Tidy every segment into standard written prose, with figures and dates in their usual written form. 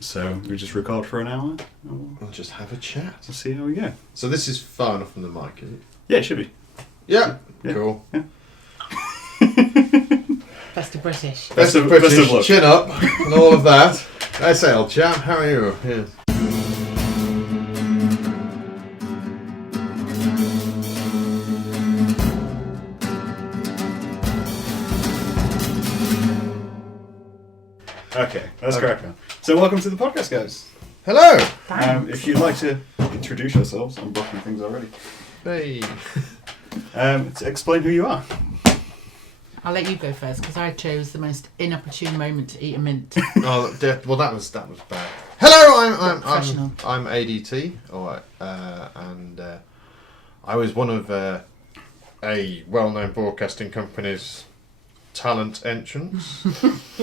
So we just record for an hour? We'll just have a chat. We'll see how we go. So this is far enough from the mic, is it? Yeah, it should be. Yeah. Yeah. Cool. Yeah. Best of British. Best of British, chin up, and all of that. I say, old chap, how are you? Yeah. Okay, let's crack on. So welcome to the podcast, guys. Hello. If you'd like to introduce yourselves, I'm blocking things already. Hey. To explain who you are. I'll let you go first because I chose the most inopportune moment to eat a mint. Oh, well, that was bad. Hello, Professional. I'm Adie T. And I was one of a well-known broadcasting company's talent entrants.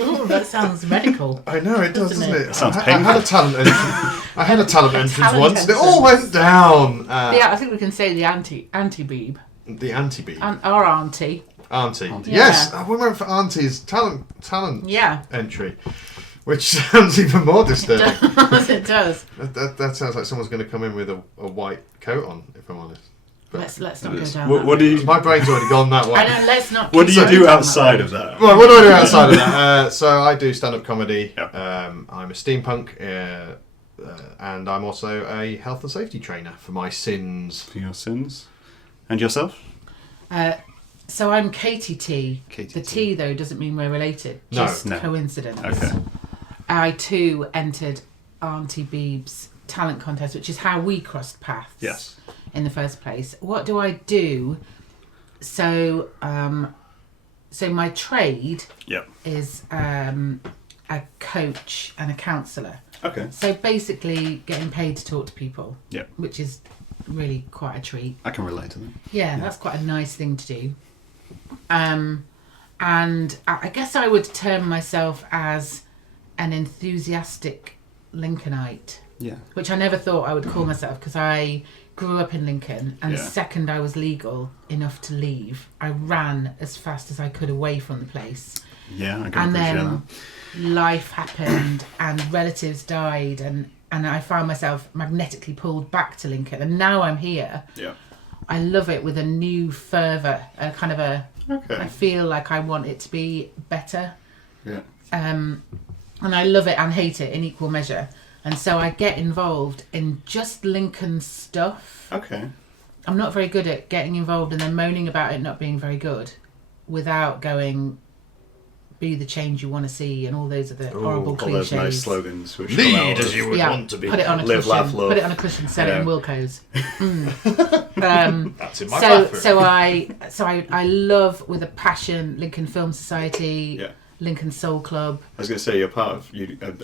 Oh, that sounds medical. I know it does, doesn't it? It sounds I painful. had a talent entrance. I had a talent entrance once. entrance. It all went down. Yeah, I think we can say the anti-beeb. The anti-beat. Our auntie. Auntie. Yeah. Yes, we went for Auntie's talent Yeah. entry, which sounds even more disturbing. It does. That sounds like someone's going to come in with a white coat on, if I'm honest. But Let's not go down What that do road. you? my brain's already gone that way. I know, let's not. What do you keep do going down outside that of road. that? Right, what do I do outside of that? So I do stand-up comedy. Yep. I'm a steampunk, and I'm also a health and safety trainer for my sins. For your sins. And yourself? So I'm Katy T. Katy The T. T, though, doesn't mean we're related. No. Just No. coincidence. Okay. I, too, entered Auntie Beeb's talent contest, which is how we crossed paths. Yes. In the first place. What do I do? So my trade Yep. is a coach and a counsellor. Okay. So basically getting paid to talk to people. Yep. Which is really quite a treat. I can relate to that. Yeah, that's quite a nice thing to do. And I guess I would term myself as an enthusiastic Lincolnite, Yeah. which I never thought I would call myself because I grew up in Lincoln, and the Yeah. second I was legal enough to leave, I ran as fast as I could away from the place. Yeah, I can And appreciate then life happened and relatives died, and I found myself magnetically pulled back to Lincoln, and now I'm here. that. Yeah. I love it with a new fervour, a kind of a... Okay. I feel like I want it to be better. Yeah. And I love it and hate it in equal measure. And so I get involved in just Lincoln stuff. Okay. I'm not very good at getting involved and then moaning about it not being very good without going, be the change you want to see, and all those other horrible All cliches. those nice slogans which Lead come out as of- you would want to be. Put it on a Live, cushion. laugh, love. Put it on a cushion. Sell it in Yeah. Wilco's. That's in my bathroom. So I love with a passion Lincoln Film Society, Yeah. Lincoln Soul Club. I was going to say you're part of.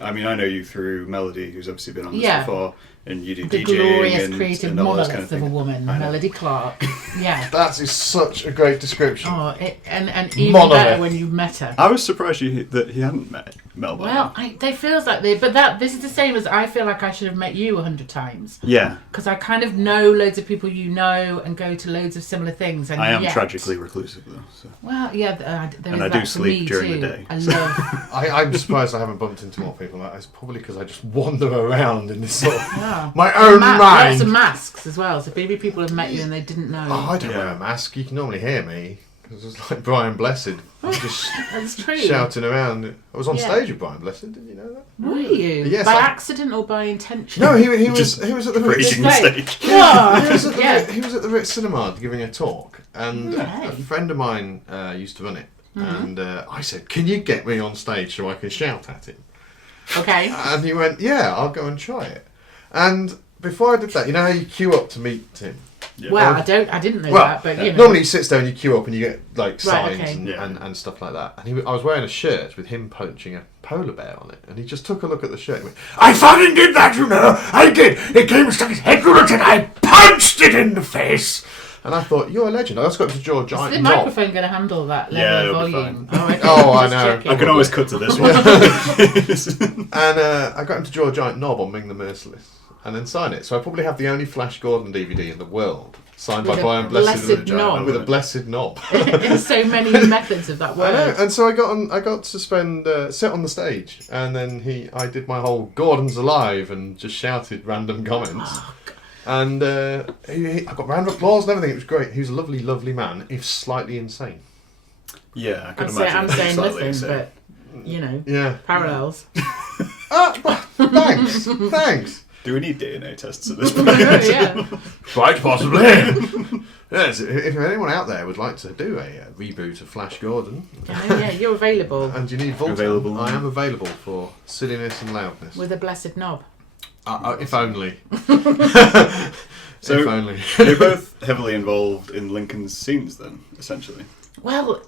I mean, I know you through Melody, who's obviously been on this Yeah. before, and you do The DJing glorious and creative all those monolith kind of of a things. woman, I know. Melody Clark. Yeah. That is such a great description. Oh, and even Monolith. better when you've met her. I was surprised that he hadn't met Mel. by Well, now. they feels like this is the same as I feel like I should have met you 100 times. Yeah, Because I kind of know loads of people you know and go to loads of similar things. And I am yet, tragically reclusive though. So. Well, yeah, there And is I do that for sleep me during too. the day, I so. love. I'm surprised I haven't bumped into more people. It's probably because I just wander around in this sort of Yeah. my own Lots mind. of masks as well. So maybe people have met you and they didn't know. Oh, I don't Yeah. wear a mask. You can normally hear me. Because it's like Brian Blessed. I'm just That's true. shouting around. I was on Yeah. stage with Brian Blessed. Did you know that? Were you? Yes, By I- accident or by intention? No, he was Just he was at the Raising the Display. stage. Oh, he was at the, yeah. he was at the Ritz Cinema giving a talk, and Right. a friend of mine used to run it, Mm-hmm. and I said, "Can you get me on stage so I can shout at him?" Okay. And he went, "Yeah, I'll go and try it." And before I did that, you know how you queue up to meet him? Yeah. Well, I didn't know Well, that, but you know. normally he sits there and you queue up and you get like signs okay. and, Yeah. and stuff like that. And I was wearing a shirt with him punching a polar bear on it, and he just took a look at the shirt and went, "I fucking did that, you know! I did! It came and stuck his head through it and I punched it in the face!" And I thought, "You're a legend." I just got to George Is the Knob. microphone going to handle that level Yeah, of it'll be volume? fine. Oh, okay. Oh, I Just know. checking. I can always cut to this one. And I got him to draw a giant knob on Ming the Merciless. and then sign it. So I probably have the only Flash Gordon DVD in the world, signed With by a Brian blessed knob. with a blessed knob. There's so many methods of that I know, word. and so I got to sit on the stage, and then I did my whole Gordon's alive and just shouted random comments. Oh, And I got round of applause and everything. It was great. He was a lovely, lovely man, if slightly insane. Yeah, I could I'm imagine. saying slightly nothing, insane. but, you know, Yeah. parallels. Thanks. Thanks. Do we need DNA tests at this point? Yeah. Quite possibly. Yes, if anyone out there would like to do a reboot of Flash Gordon, Yeah, you're available and you need Voltan, Available. I am available for silliness and loudness. with a blessed knob. If only. So- if only. You're both heavily involved in Lincoln's scenes then, essentially. Well,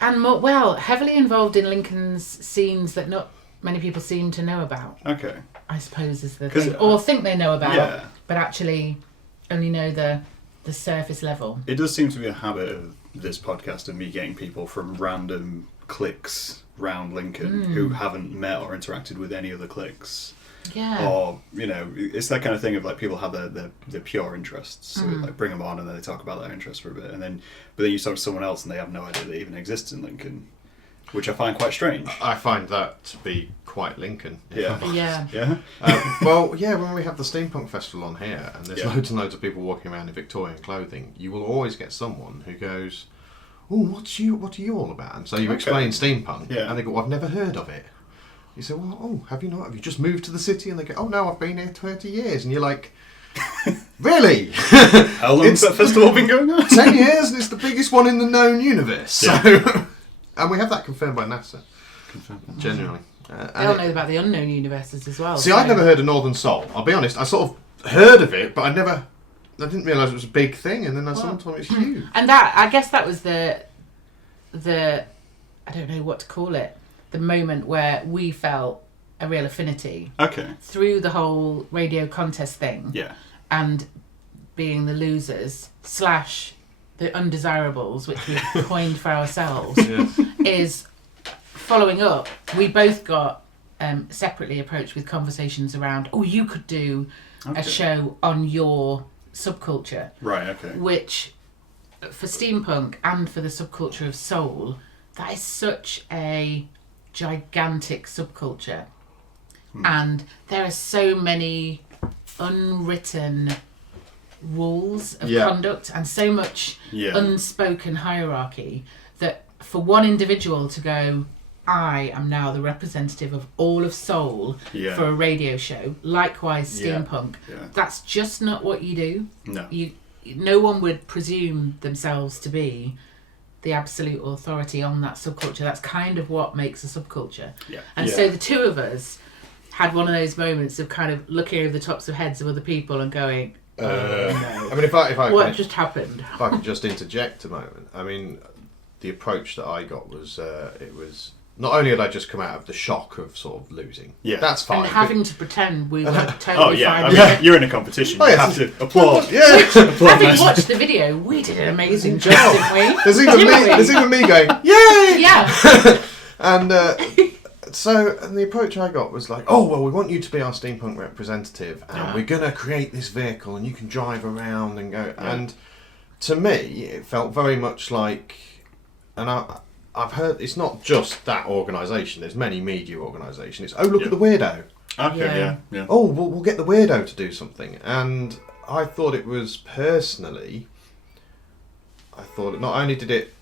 and more, heavily involved in Lincoln's scenes that not many people seem to know about, Okay. I suppose is the 'Cause, thing. Or think they know about, Yeah. but actually only know the surface level. It does seem to be a habit of this podcast of me getting people from random cliques round Lincoln who haven't met or interacted with any other cliques. Yeah. Or, you know, it's that kind of thing of like people have their pure interests. So like bring them on and then they talk about their interests for a bit. But then you talk to someone else and they have no idea that even exists in Lincoln, which I find quite strange. I find that to be quite Lincoln. Yeah. Yeah. Yeah? When we have the Steampunk Festival on here, and there's Yeah. loads and loads of people walking around in Victorian clothing, you will always get someone who goes, "Oh, what are you all about?" And so you Okay. explain Steampunk, Yeah. and they go, well, "I've never heard of it." You say, "Well, have you not? Have you just moved to the city?" And they go, "Oh no, I've been here 30 years." And you're like, "Really? How long has that festival been going on? 10 years, and it's the biggest one in the known universe." So, and we have that confirmed by NASA, genuinely. They all know about the unknown universes as well. See, so- I'd never heard of Northern Soul. I'll be honest. I sort of heard of it, but I didn't realise it was a big thing. And then someone told me it's huge. And I guess that was the I don't know what to call it, the moment where we felt a real affinity Okay. through the whole radio contest thing. Yeah. And being the losers / the undesirables, which we coined for ourselves, is following up. We both got separately approached with conversations around, you could do a show on your subculture, Right, okay. which for steampunk and for the subculture of soul, that is such a gigantic subculture. And there are so many unwritten rules of conduct and so much unspoken hierarchy that for one individual to go, I am now the representative of all of soul for a radio show, likewise steampunk, that's just not what you do. No. No one would presume themselves to be the absolute authority on that subculture. That's kind of what makes a subculture. Yeah. And so the two of us had one of those moments of kind of looking over the tops of heads of other people and going, no. I mean, if I What could, just happened? if I could just interject a moment. I mean, the approach that I got was it was not only had I just come out of the shock of sort of losing. Yeah. That's fine. And having to pretend we were Oh totally yeah, fine I with mean, it. you're in a competition. Oh, You yeah. have to applaud. Yeah. Having watched the video, we did an amazing job, didn't we? There's even me going, yay! Yeah. And and the approach I got was like, we want you to be our steampunk representative, and we're gonna create this vehicle, and you can drive around and go. Yeah. And to me, it felt very much like, and I've heard it's not just that organisation. There's many media organisations. It's look at the weirdo. Okay, yeah. We'll get the weirdo to do something. And I thought it was personally. I thought not only did it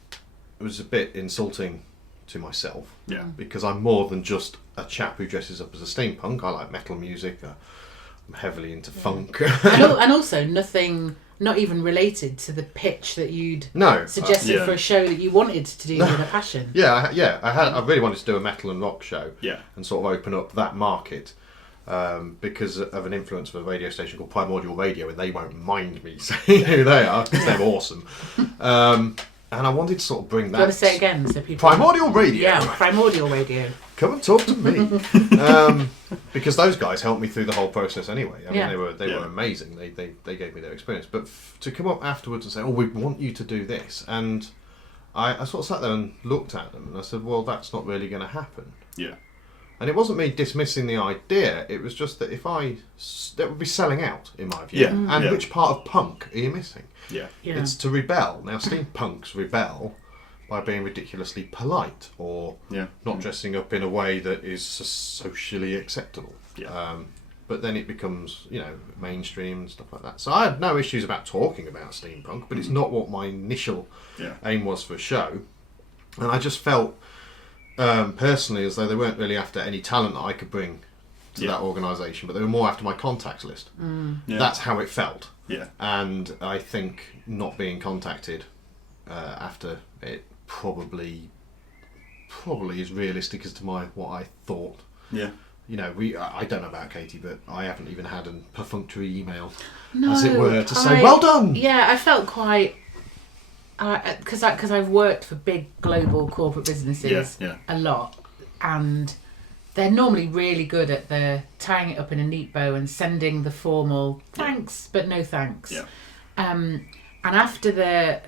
was a bit insulting to myself. Yeah. Because I'm more than just a chap who dresses up as a steampunk. I like metal music. I'm heavily into funk. And also nothing, not even related to the pitch that you'd suggested for a show that you wanted to do with a passion. I really wanted to do a metal and rock show. Yeah. And sort of open up that market. Because of an influence of a radio station called Primordial Radio, and they won't mind me saying who they are because they're awesome. And I wanted to sort of bring that. Do you want to say it again so people? Primordial Radio. Yeah, Primordial Radio. Come and talk to me. Because those guys helped me through the whole process anyway. I mean, they were amazing. They gave me their experience. But to come up afterwards and say, we want you to do this, and I sort of sat there and looked at them and I said, well, that's not really going to happen. Yeah. And it wasn't me dismissing the idea, it was just that that would be selling out, in my view. Yeah. And which part of punk are you missing? Yeah. It's to rebel. Now, steampunks rebel by being ridiculously polite or not dressing up in a way that is socially acceptable. Yeah. But then it becomes, mainstream and stuff like that. So I had no issues about talking about steampunk, but it's not what my initial aim was for a show. And I just felt, personally, as though they weren't really after any talent that I could bring to that organisation, but they were more after my contacts list. That's how it felt. Yeah. And I think not being contacted after it probably is realistic as to what I thought. Yeah. I don't know about Katy, but I haven't even had a perfunctory email, No, as it were, to say, well done! Yeah, I felt quite... Because I've worked for big global corporate businesses a lot, and they're normally really good at the tying it up in a neat bow and sending the formal thanks, but no thanks. Yeah. And after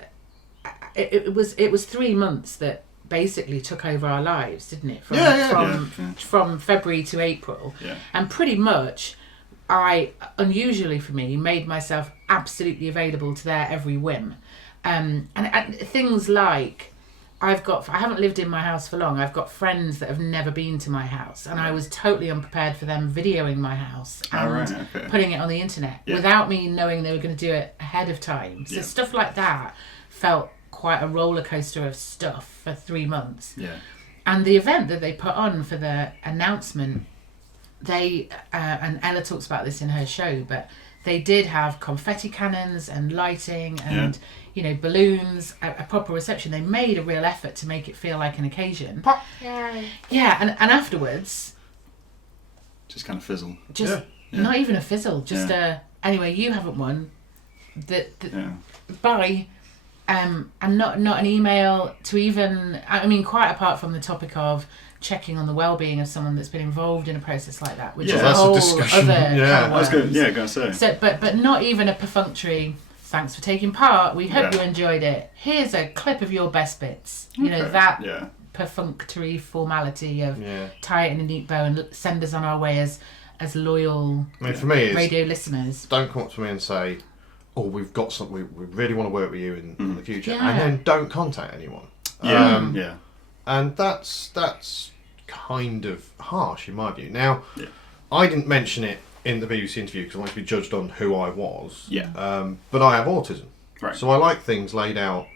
it was 3 months that basically took over our lives, didn't it? From February to April, and pretty much, I unusually for me made myself absolutely available to their every whim. And things like I haven't lived in my house for long. I've got friends that have never been to my house, and I was totally unprepared for them videoing my house and putting it on the internet without me knowing they were going to do it ahead of time. So stuff like that felt quite a roller coaster of stuff for 3 months. Yeah. And the event that they put on for the announcement, they and Ella talks about this in her show, but they did have confetti cannons and lighting and balloons, a proper reception. They made a real effort to make it feel like an occasion. Yeah, and afterwards, just kind of fizzle. Just not even a fizzle. Just anyway, you haven't won. Bye. And not an email to even. I mean, quite apart from the topic of checking on the well-being of someone that's been involved in a process like that, which is a whole discussion. other. Yeah, that's good. Yeah, go and say. So, but not even a perfunctory. Thanks for taking part. We hope you enjoyed it. Here's a clip of your best bits. That perfunctory formality of tie it in a neat bow and send us on our way as loyal for me, radio listeners. Don't come up to me and say, "Oh, we've got something. We really want to work with you in the future," and then don't contact anyone. And that's kind of harsh in my view. Now, I didn't mention it in the BBC interview because I wanted to be judged on who I was. But I have autism, so I like things laid out,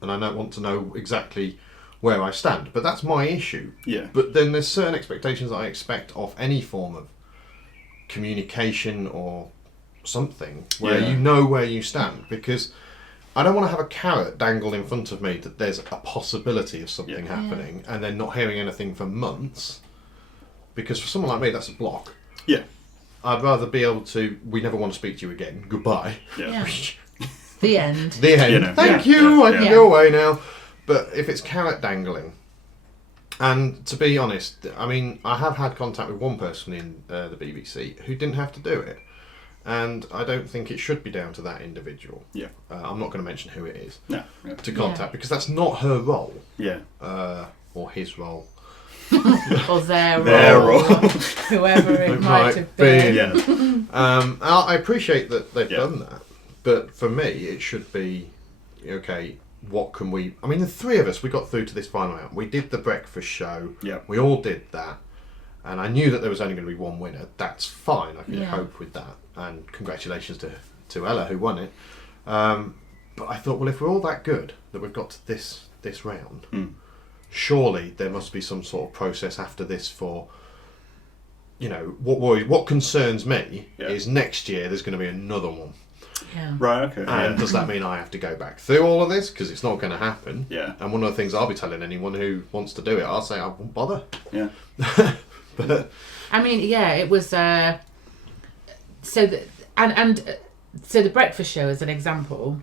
and I don't want to know exactly where I stand. But that's my issue. But then there's certain expectations that I expect of any form of communication or something where you know where you stand, because I don't want to have a carrot dangled in front of me that there's a possibility of something happening and then not hearing anything for months, because for someone like me that's a block. I'd rather be able to, we never want to speak to you again, goodbye. The end. Thank you, I can go away now. But if it's carrot dangling, and to be honest, I mean, I have had contact with one person in the BBC who didn't have to do it. And I don't think it should be down to that individual. I'm not going to mention who it is to contact, because that's not her role. Or his role. Or their role. Whoever it might have been. I appreciate that they've done that. But for me, it should be, okay, what can we... I mean, the three of us, we got through to this final round. We did the breakfast show. We all did that. And I knew that there was only going to be one winner. That's fine. I can cope with that. And congratulations to Ella, who won it. But I thought, well, if we're all that good that we've got to this round, surely there must be some sort of process after this for, what concerns me is next year there's going to be another one. Right, okay. And does that mean I have to go back through all of this? Because it's not going to happen. And one of the things I'll be telling anyone who wants to do it, I'll say I won't bother. But I mean, it was so the breakfast show as an example.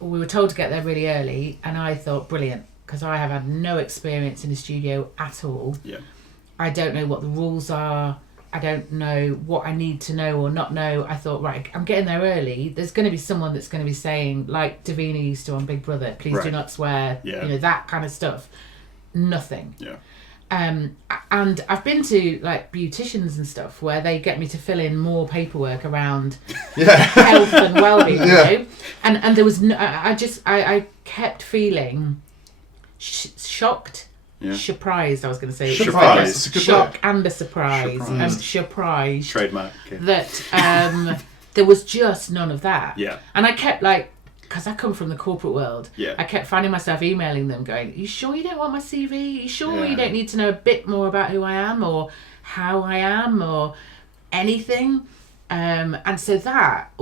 We were told to get there really early, and I thought brilliant, because I have had no experience in a studio at all. I don't know what the rules are. I don't know what I need to know or not know. I thought, right, I'm getting there early. There's going to be someone that's going to be saying, like Davina used to on Big Brother, please do not swear. That kind of stuff. Nothing. And I've been to like beauticians and stuff where they get me to fill in more paperwork around health and well-being, you know? And there was no, I kept feeling shocked, surprised. I was going to say surprised, shock and a surprise, surprised trademark that there was just none of that. Yeah, and I kept like. Because I come from the corporate world, I kept finding myself emailing them going, are you sure you don't want my CV? Are you sure you don't need to know a bit more about who I am or how I am or anything? And so that,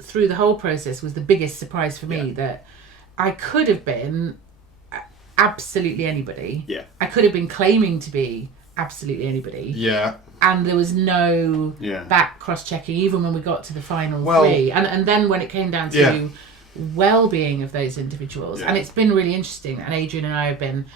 through the whole process, was the biggest surprise for me, that I could have been absolutely anybody. Yeah. I could have been claiming to be absolutely anybody. Yeah. And there was no back cross-checking, even when we got to the final three. And then when it came down to... well-being of those individuals, and it's been really interesting, and Adrian and I have been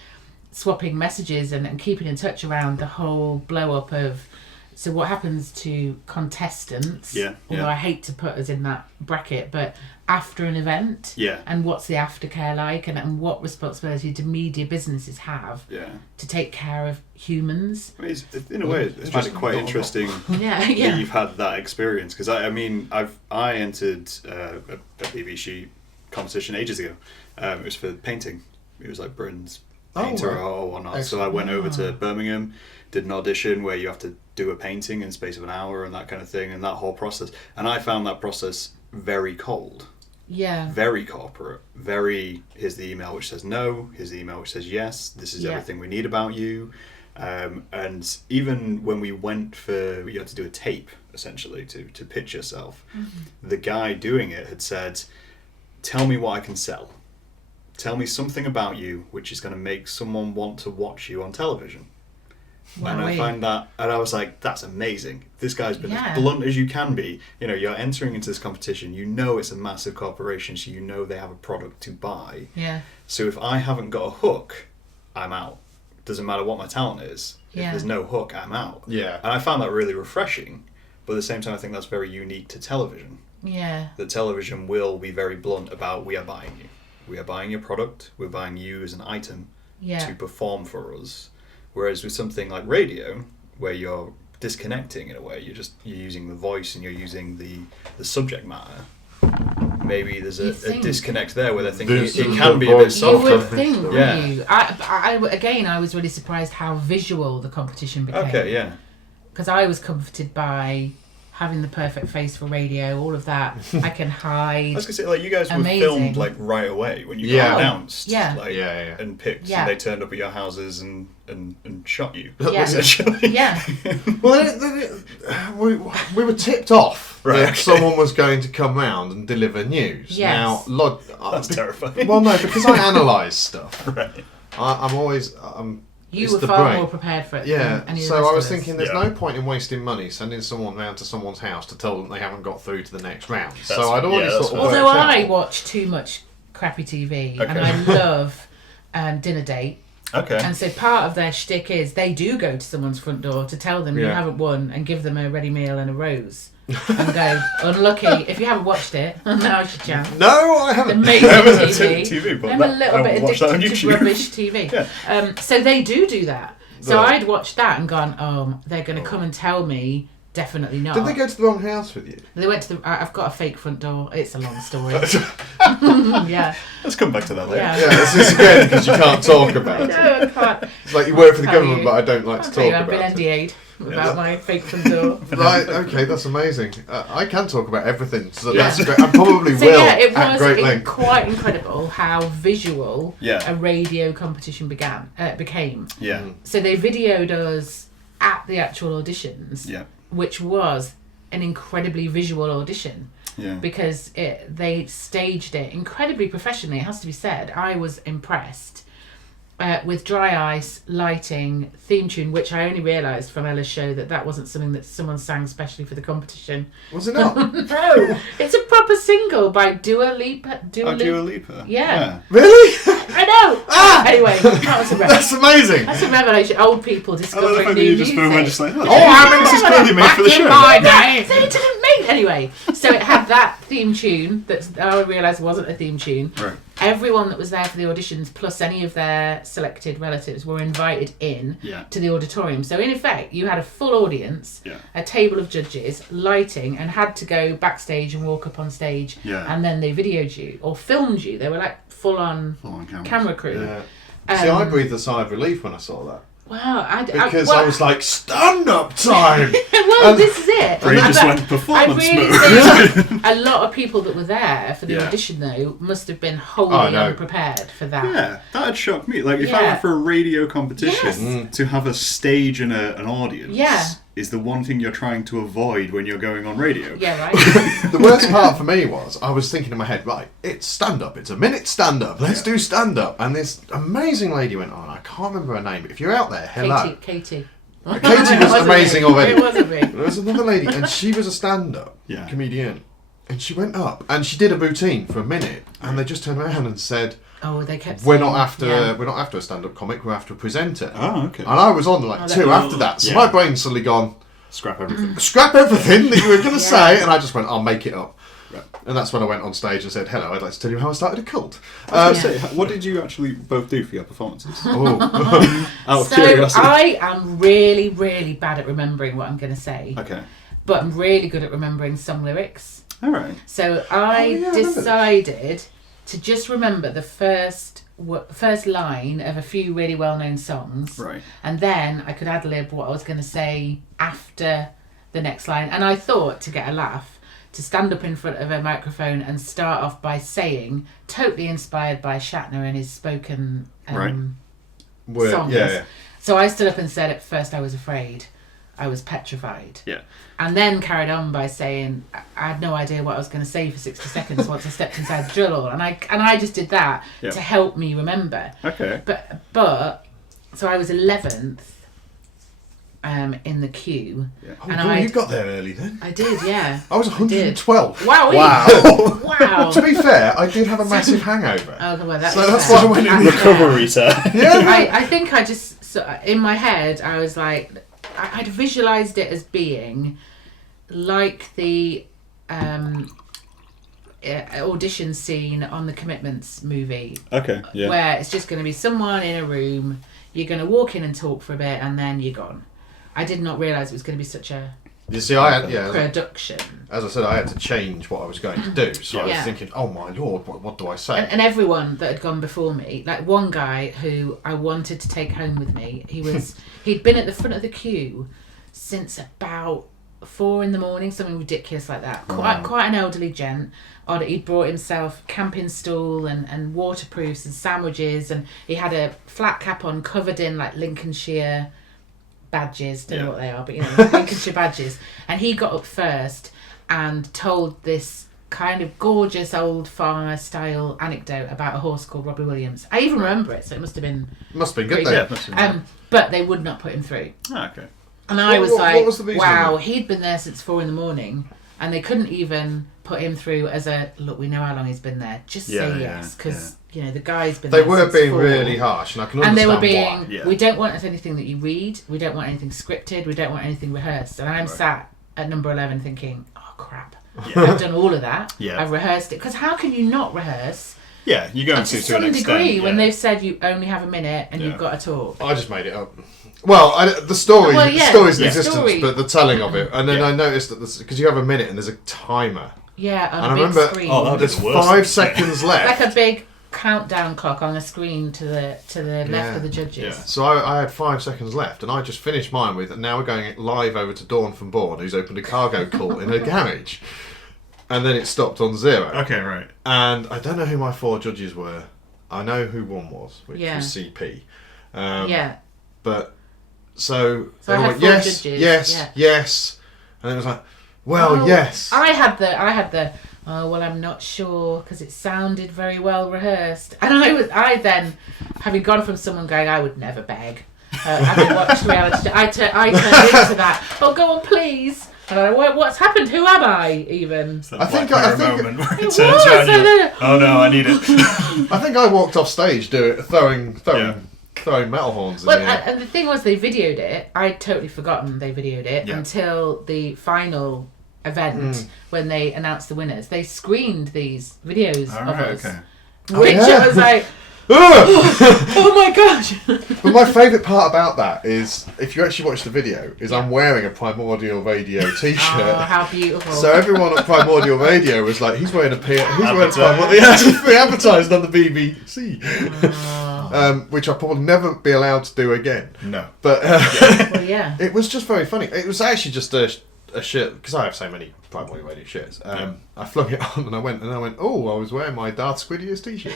swapping messages and keeping in touch around the whole blow-up of, so what happens to contestants, although I hate to put us in that bracket, but after an event, and what's the aftercare like, and what responsibility do media businesses have to take care of humans. I mean, in a way, it's find it quite interesting that you've had that experience, because I entered a BBC competition ages ago. It was for painting. It was like Britain's painter or whatnot. So I went over to Birmingham, did an audition where you have to do a painting in the space of an hour and that kind of thing, and that whole process. And I found that process very cold. Yeah. Very corporate. Very, here's the email which says no, here's the email which says yes, this is everything we need about you. And even when we went for, you had to do a tape, essentially, to pitch yourself, the guy doing it had said, tell me what I can sell. Tell me something about you which is going to make someone want to watch you on television. Wow. And I find that, and I was like, that's amazing. This guy's been as blunt as you can be. You know, you're entering into this competition, you know it's a massive corporation, so you know they have a product to buy. Yeah. So if I haven't got a hook, I'm out. Doesn't matter what my talent is. If there's no hook, I'm out. Yeah. And I found that really refreshing, but at the same time I think that's very unique to television. Yeah. That television will be very blunt about, we are buying you. We are buying your product, we're buying you as an item to perform for us. Whereas with something like radio, where you're disconnecting in a way, you're using the voice and you're using the subject matter, maybe there's a disconnect there where they're thinking it can be a bit softer. You would think, wouldn't you? I was really surprised how visual the competition became. Okay, yeah. Because I was comforted by having the perfect face for radio, all of that. I can hide. I was going to say, like, you guys were filmed like right away when you got announced. And picked, and they turned up at your houses and shot you, essentially. Yeah. Well, we were tipped off that someone was going to come round and deliver news. Yes. Now, that's terrifying. Well, no, because I analyse stuff. Right. I'm always... you were far more prepared for it. So I was thinking there's no point in wasting money sending someone round to someone's house to tell them they haven't got through to the next round. So I'd already sort of... Although I watch too much crappy TV and I love Dinner Date. Okay. And so part of their shtick is they do go to someone's front door to tell them you haven't won and give them a ready meal and a rose. And go, unlucky, if you haven't watched it, now's your chance. No, I haven't. Amazing TV. But I'm a little bit addicted to rubbish TV. So they do that. So I'd watched that and gone, they're going to come and tell me, definitely not. Did they go to the wrong house with you? They went to I've got a fake front door. It's a long story. Let's come back to that later. This is again because you can't talk about it. No, I can't. It's like you work for the government, but I don't like to talk about it. I've been NDA'd about my fake front door. Right, okay, that's amazing. I can talk about everything, so that's great. I probably will at great length. Quite incredible how visual a radio competition became. Yeah. So they videoed us at the actual auditions, which was an incredibly visual audition. Yeah. Because they staged it incredibly professionally, it has to be said. I was impressed. With dry ice, lighting, theme tune, which I only realised from Ella's show that wasn't something that someone sang specially for the competition. Was it not? No, it's a proper single by Dua Lipa. Dua Lipa? Yeah. Really? I know! Anyway, that was a revelation. That's amazing! That's a revelation. Old people discovering new music. Just like, how many is this clearly made for the show? They didn't make Anyway, so it had that theme tune that I realised wasn't a theme tune. Right. Everyone that was there for the auditions, plus any of their selected relatives, were invited in to the auditorium. So in effect, you had a full audience, a table of judges, lighting, and had to go backstage and walk up on stage. And then they videoed you or filmed you. They were like full-on camera crew. Yeah. See, I breathed a sigh of relief when I saw that. Wow, because I was like, stand-up time! This is it. Brain just went performance I really think a lot of people that were there for the audition, though, must have been wholly unprepared for that. Yeah, that had shocked me. Like, if I went for a radio competition, to have a stage and an audience is the one thing you're trying to avoid when you're going on radio. Yeah, right. The worst part for me was, I was thinking in my head, right, it's stand-up. It's a minute stand-up. Let's do stand-up. And this amazing lady went on. I can't remember her name, but if you're out there, hello. Katy. Katy was amazing already. It wasn't me. There was another lady, and she was a stand-up comedian. And she went up, and she did a routine for a minute, and they just turned around and said, they kept we're not after a stand-up comic, we're after a presenter. Oh, okay. And I was on like 2 after that, so my brain's suddenly gone, scrap everything. Scrap everything that you were going to say, and I just went, I'll make it up. Right. And that's when I went on stage and said, hello, I'd like to tell you how I started a cult. What did you actually both do for your performances? Oh. Out of curiosity. I am really, really bad at remembering what I'm going to say. Okay. But I'm really good at remembering song lyrics. All right. So I decided to just remember the first line of a few really well-known songs. Right. And then I could ad-lib what I was going to say after the next line. And I thought, to get a laugh, to stand up in front of a microphone and start off by saying, totally inspired by Shatner and his spoken songs. Yeah. So I stood up and said, at first I was afraid. I was petrified. Yeah. And then carried on by saying, I had no idea what I was going to say for 60 seconds once I stepped inside the drill hall. And I just did that to help me remember. Okay. But so I was 11th in the queue. Yeah. And you got there early then? I did, yeah. I was 112. Wow. Wow. To be fair, I did have a massive hangover. Oh, well, that's why I went in recovery time. Yeah. I think I just, in my head, I was like, I'd visualised it as being like the audition scene on the Commitments movie. Okay, yeah. Where it's just going to be someone in a room, you're going to walk in and talk for a bit, and then you're gone. I did not realise it was going to be such a production. As I said, I had to change what I was going to do. So I was thinking, oh my lord, what do I say? And everyone that had gone before me, like one guy who I wanted to take home with me, he'd been at the front of the queue since about 4 a.m, something ridiculous like that. Quite an elderly gent. He'd brought himself camping stool and waterproofs and sandwiches, and he had a flat cap on covered in like Lincolnshire badges, don't know what they are, but Lincolnshire badges. And he got up first and told this kind of gorgeous old farmer style anecdote about a horse called Robbie Williams. I even remember it, so it must have been good then. But they would not put him through. Okay. And I was like, was the reason? wow, he'd been there since 4 a.m, and they couldn't even put him through as a, look, we know how long he's been there, just say yes, because the guy's been there since 4. They were being really harsh, and I can understand why. And they were being, we don't want anything that you read, we don't want anything scripted, we don't want anything rehearsed. And I'm sat at number 11 thinking, oh crap, I've done all of that, I've rehearsed it, because how can you not rehearse? Yeah, you're going to some degree when they've said you only have a minute and you've got to talk. I just made it up. Well, the story's in existence, but the telling of it. And then I noticed that because you have a minute and there's a timer. Yeah, on and a big remember, screen. There's 5 seconds left. Like a big countdown clock on the screen to the left of the judges. Yeah. So I had 5 seconds left, and I just finished mine with, and now we're going live over to Dawn from Bourne, who's opened a cargo cult in her garage. And then it stopped on 0. Okay, right. And I don't know who my 4 judges were. I know who one was, which was CP. But so I had 4 judges. yes, and it was like, yes. I had the. Oh well, I'm not sure because it sounded very well rehearsed, and I then, having gone from someone going, I would never beg, having watched reality, I turned into that. Oh, go on, please. And I went, what's happened? Who am I even? I think moment where it turns around. Oh no, I need it. I think I walked off stage throwing metal horns in the air. And the thing was, they videoed it. I'd totally forgotten they videoed it until the final event when they announced the winners, they screened these videos of us. Okay. Which I was like, oh my gosh. But my favourite part about that is, if you actually watch the video, is I'm wearing a Primordial Radio t-shirt. Oh, how beautiful. So everyone at Primordial Radio was like, he's wearing free advertised on the BBC. Which I'll probably never be allowed to do again. No. But Well, yeah. it was just very funny. It was actually just a shirt, because I have so many Primordial Radio shirts. I flung it on and I went, oh, I was wearing my Darth Squidius t-shirt.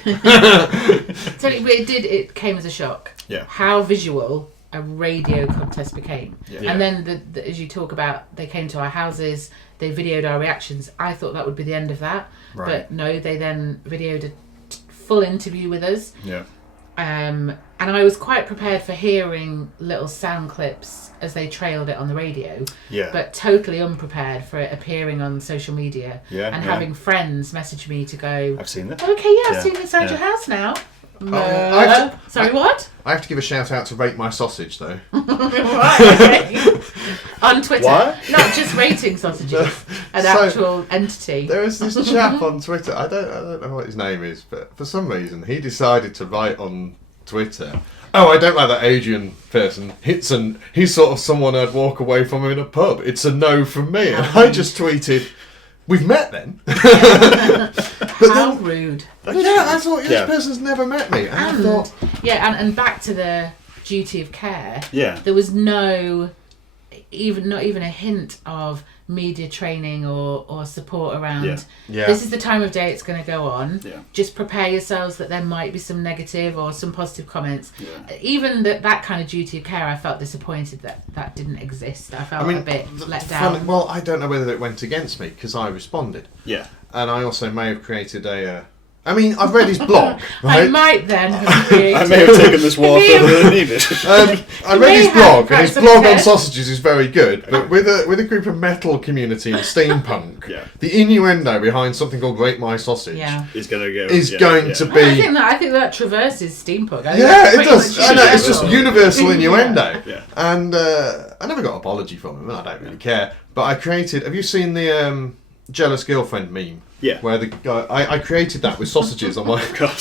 So it came as a shock. Yeah. How visual a radio contest became. Yeah. And then as you talk about, they came to our houses, they videoed our reactions. I thought that would be the end of that. Right. But no, they then videoed a full interview with us. Yeah. And I was quite prepared for hearing little sound clips as they trailed it on the radio. Yeah. But totally unprepared for it appearing on social media. Yeah, And yeah. having friends message me to go, I've seen that. okay, yeah, I've Yeah. seen it inside Yeah. your house now. I- What? I have to give a shout out to Rate My Sausage, though. Right, okay. On Twitter. What? Not just rating sausages, an So, actual entity. There is this chap on Twitter, I don't know what his name is, but for some reason he decided to write on Twitter, oh, I don't like that Adrian person. He's sort of someone I'd walk away from in a pub. It's a no from me. And I just tweeted, we've met then. How rude. Yeah, I thought this Yeah. person's never met me. And I And, thought, and back to the duty of care. Yeah. There was not even a hint of media training or support around. Yeah. Yeah. This is the time of day it's going to go on. Yeah. Just prepare yourselves that there might be some negative or some positive comments. Yeah. Even that kind of duty of care, I felt disappointed that didn't exist. I felt a bit let down. well, I don't know whether it went against me because I responded. Yeah. And I also may have created I've read his blog, I right? might then have created. I may have taken this war Maybe- further than needed. I You read may his have blog, and had his some blog on success. sausages is very good. But with a group of metal community and steampunk, Yeah. the innuendo behind something called "Rate My Sausage" Yeah. Is going to go. is yeah, going yeah. to Well, I be. think that traverses steampunk. I think Yeah, that's it pretty does. much I know, it's just Yeah. universal innuendo. Yeah. And I never got an apology from him, and I don't really care. But I created. Have you seen the jealous girlfriend meme? Yeah. Where the guy, I created that with sausages on my God.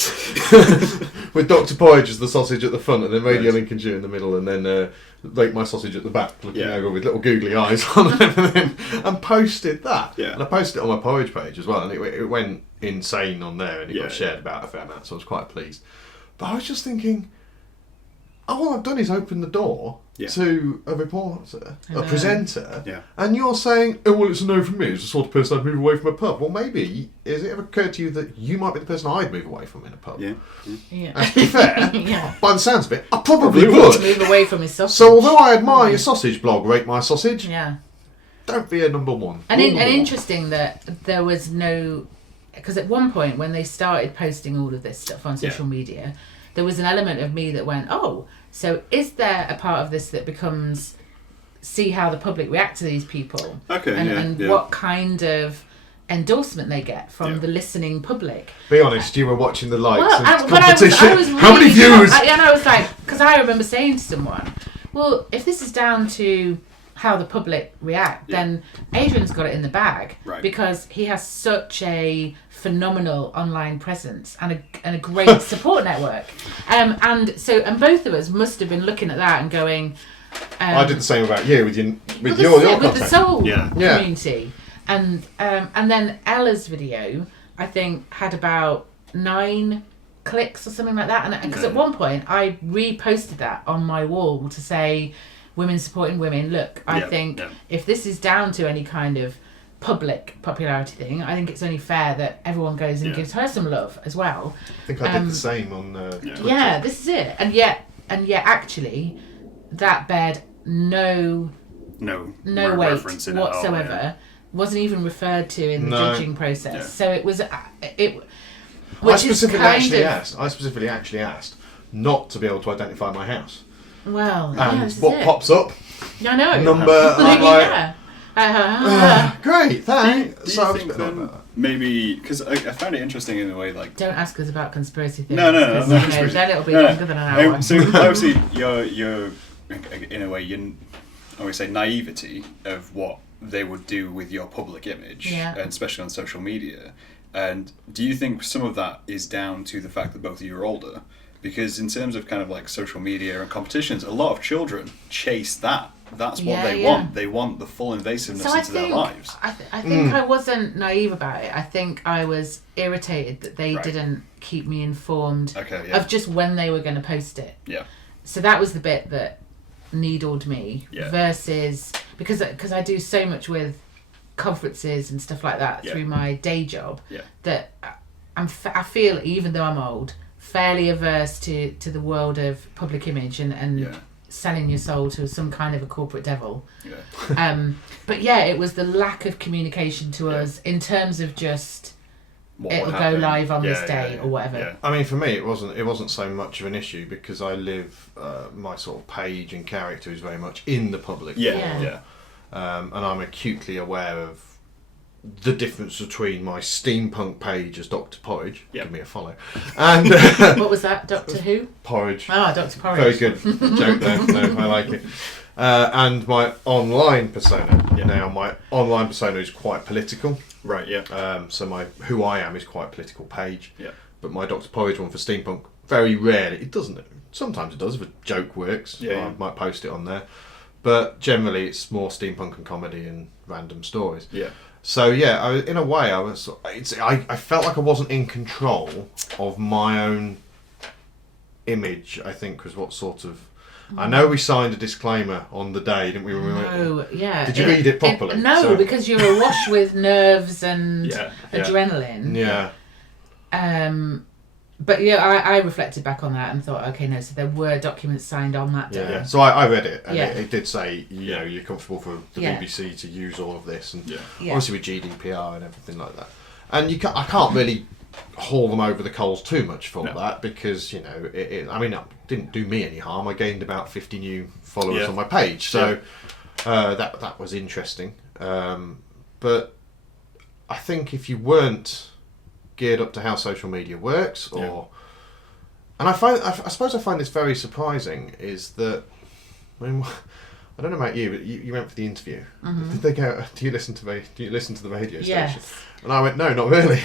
with Dr. Porridge as the sausage at the front, and then Radio Right. Lincolnshire in the middle, and then Rate My Sausage at the back, looking Yeah. over with little googly eyes on everything, and posted that. Yeah. And I posted it on my Porridge page as well, and it went insane on there, and it Yeah, got shared about a fair amount, so I was quite pleased. But I was just thinking, all I've done is open the door Yeah. to a reporter, I a know. presenter, Yeah. and you're saying, oh, well, it's a no from me. It's the sort of person I'd move away from a pub. Well, maybe, has it ever occurred to you that you might be the person I'd move away from in a pub? Yeah. Yeah. And to be fair, Yeah. by the sounds of it, I probably Probably would. Move away from his sausage. So although I admire your sausage blog, Rate My Sausage, Yeah. don't be a number one. And Rule number one. interesting that there was no, because at one point when they started posting all of this stuff on social media, there was an element of me that went, oh, so is there a part of this that becomes see how the public react to these people? Okay, And yeah. what kind of endorsement they get from Yeah. the listening public. Be honest, you were watching the likes Well, and but competition. I was How many really views? shocked. And I was like, because I remember saying to someone, well, if this is down to how the public react, then Adrian's got it in the bag, Right. because he has such a phenomenal online presence and a great support network. And both of us must have been looking at that and going, I did the same about you with your with your the content. soul Yeah. Yeah. community. And then Ella's video, I think, had about 9 clicks or something like that. And because at one point I reposted that on my wall to say, women supporting women. Look, I think if this is down to any kind of public popularity thing, I think it's only fair that everyone goes and gives her some love as well. I think I did the same on Twitter. Yeah, this is it. And yet actually, that bared no weight reference in whatsoever. It all, Wasn't even referred to in the No. judging process. Yeah. So it was I which is specifically kind of, actually asked not to be able to identify my house. well, yeah, And this is what it. pops up? I know. Number. I'm like, yeah. great, thanks. Do So I you was think a bit like then that. maybe because I found it interesting in a way like Don't ask us about conspiracy theories. no, 'cause, not you know, conspiracy. then it'll be No, no. longer than an hour. So obviously you're in a way I always say naivety of what they would do with your public image, Yeah. and especially on social media. And do you think some of that is down to the fact that both of you are older? Because in terms of kind of like social media and competitions, a lot of children chase that. That's what they want. They want the full invasiveness into their lives. I think I wasn't naive about it. I think I was irritated that they didn't keep me informed of just when they were going to post it. Yeah. So that was the bit that needled me versus because I do so much with conferences and stuff like that through my day job that I feel, even though I'm old, fairly averse to the world of public image and selling your soul to some kind of a corporate devil. But it was the lack of communication to us in terms of just it'll go live on this day or whatever. I mean, for me, it wasn't so much of an issue because I live my sort of page and character is very much in the public forum. And I'm acutely aware of the difference between my steampunk page as Dr. Porridge, give me a follow, and what was that, Doctor Who? Porridge. Ah, Dr. Porridge. Very good joke there. No, I like it. And my online persona. Now, my online persona is quite political. Right. Yeah. So my who I am is quite a political page. Yeah. But my Dr. Porridge one for steampunk, very rarely. It doesn't. Sometimes it does if a joke works. I might post it on there. But generally, it's more steampunk and comedy and random stories. Yeah. So in a way, I felt like I wasn't in control of my own image. I think was what sort of. I know we signed a disclaimer on the day, didn't we? No, yeah. Did you read it properly? No, because you're awash with nerves and adrenaline. Yeah. But I reflected back on that and thought, okay, no, so there were documents signed on that day. Yeah. So I read it, and it did say, you're comfortable for the BBC to use all of this, and obviously with GDPR and everything like that. And I can't really haul them over the coals too much for that because it didn't do me any harm. I gained about 50 new followers on my page, so that was interesting. But I think if you weren't geared up to how social media works, and I suppose I find this very surprising is that I don't know about you, but you went for the interview. Mm-hmm. Did they go? Do you listen to the radio station? And I went, no, not really.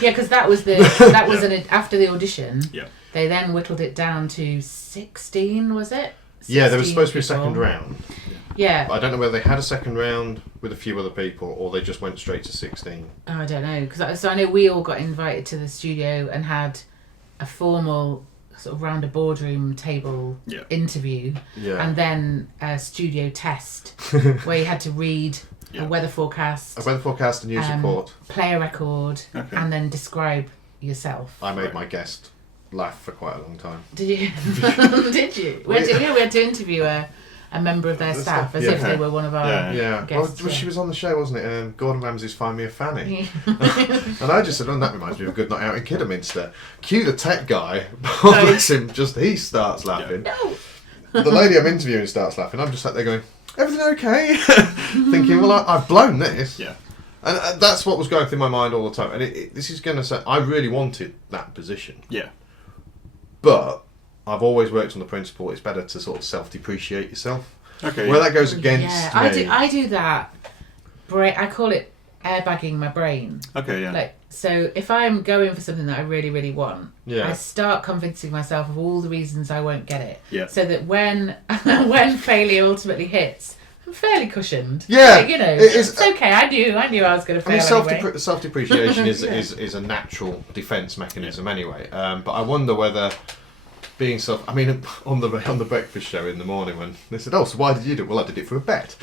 Because that was after the audition. Yeah. They then whittled it down to 16, was it? There was supposed to be a second round. Yeah. But I don't know whether they had a second round with a few other people or they just went straight to 16. Oh, I don't know. So I know we all got invited to the studio and had a formal sort of round a boardroom table interview. Yeah. And then a studio test where you had to read a weather forecast. A news report. Play a record and then describe yourself. I made my guest laugh for quite a long time. Did you? Did you? We had to interview a member of their staff as if they were one of our guests. Well, she was on the show, wasn't it? Gordon Ramsay's Find Me a Fanny. And I just said, that reminds me of a good night out in Kidderminster. Cue the tech guy. Bless him, he starts laughing. No. The lady I'm interviewing starts laughing. I'm just sat there going, everything okay? Thinking, well, I've blown this. Yeah. And that's what was going through my mind all the time. And this is going to say, I really wanted that position. Yeah. But I've always worked on the principle it's better to sort of self-depreciate yourself. Okay. Where that goes against me. I do that. I call it airbagging my brain. Okay, yeah. So if I'm going for something that I really, really want, I start convincing myself of all the reasons I won't get it. Yeah. So that when failure ultimately hits, I'm fairly cushioned. Yeah. It's okay. I knew I was going to fail anyway. Self-depreciation is a natural defence mechanism anyway. But I wonder whether being on the breakfast show in the morning when they said, so why did you do it? Well, I did it for a bet.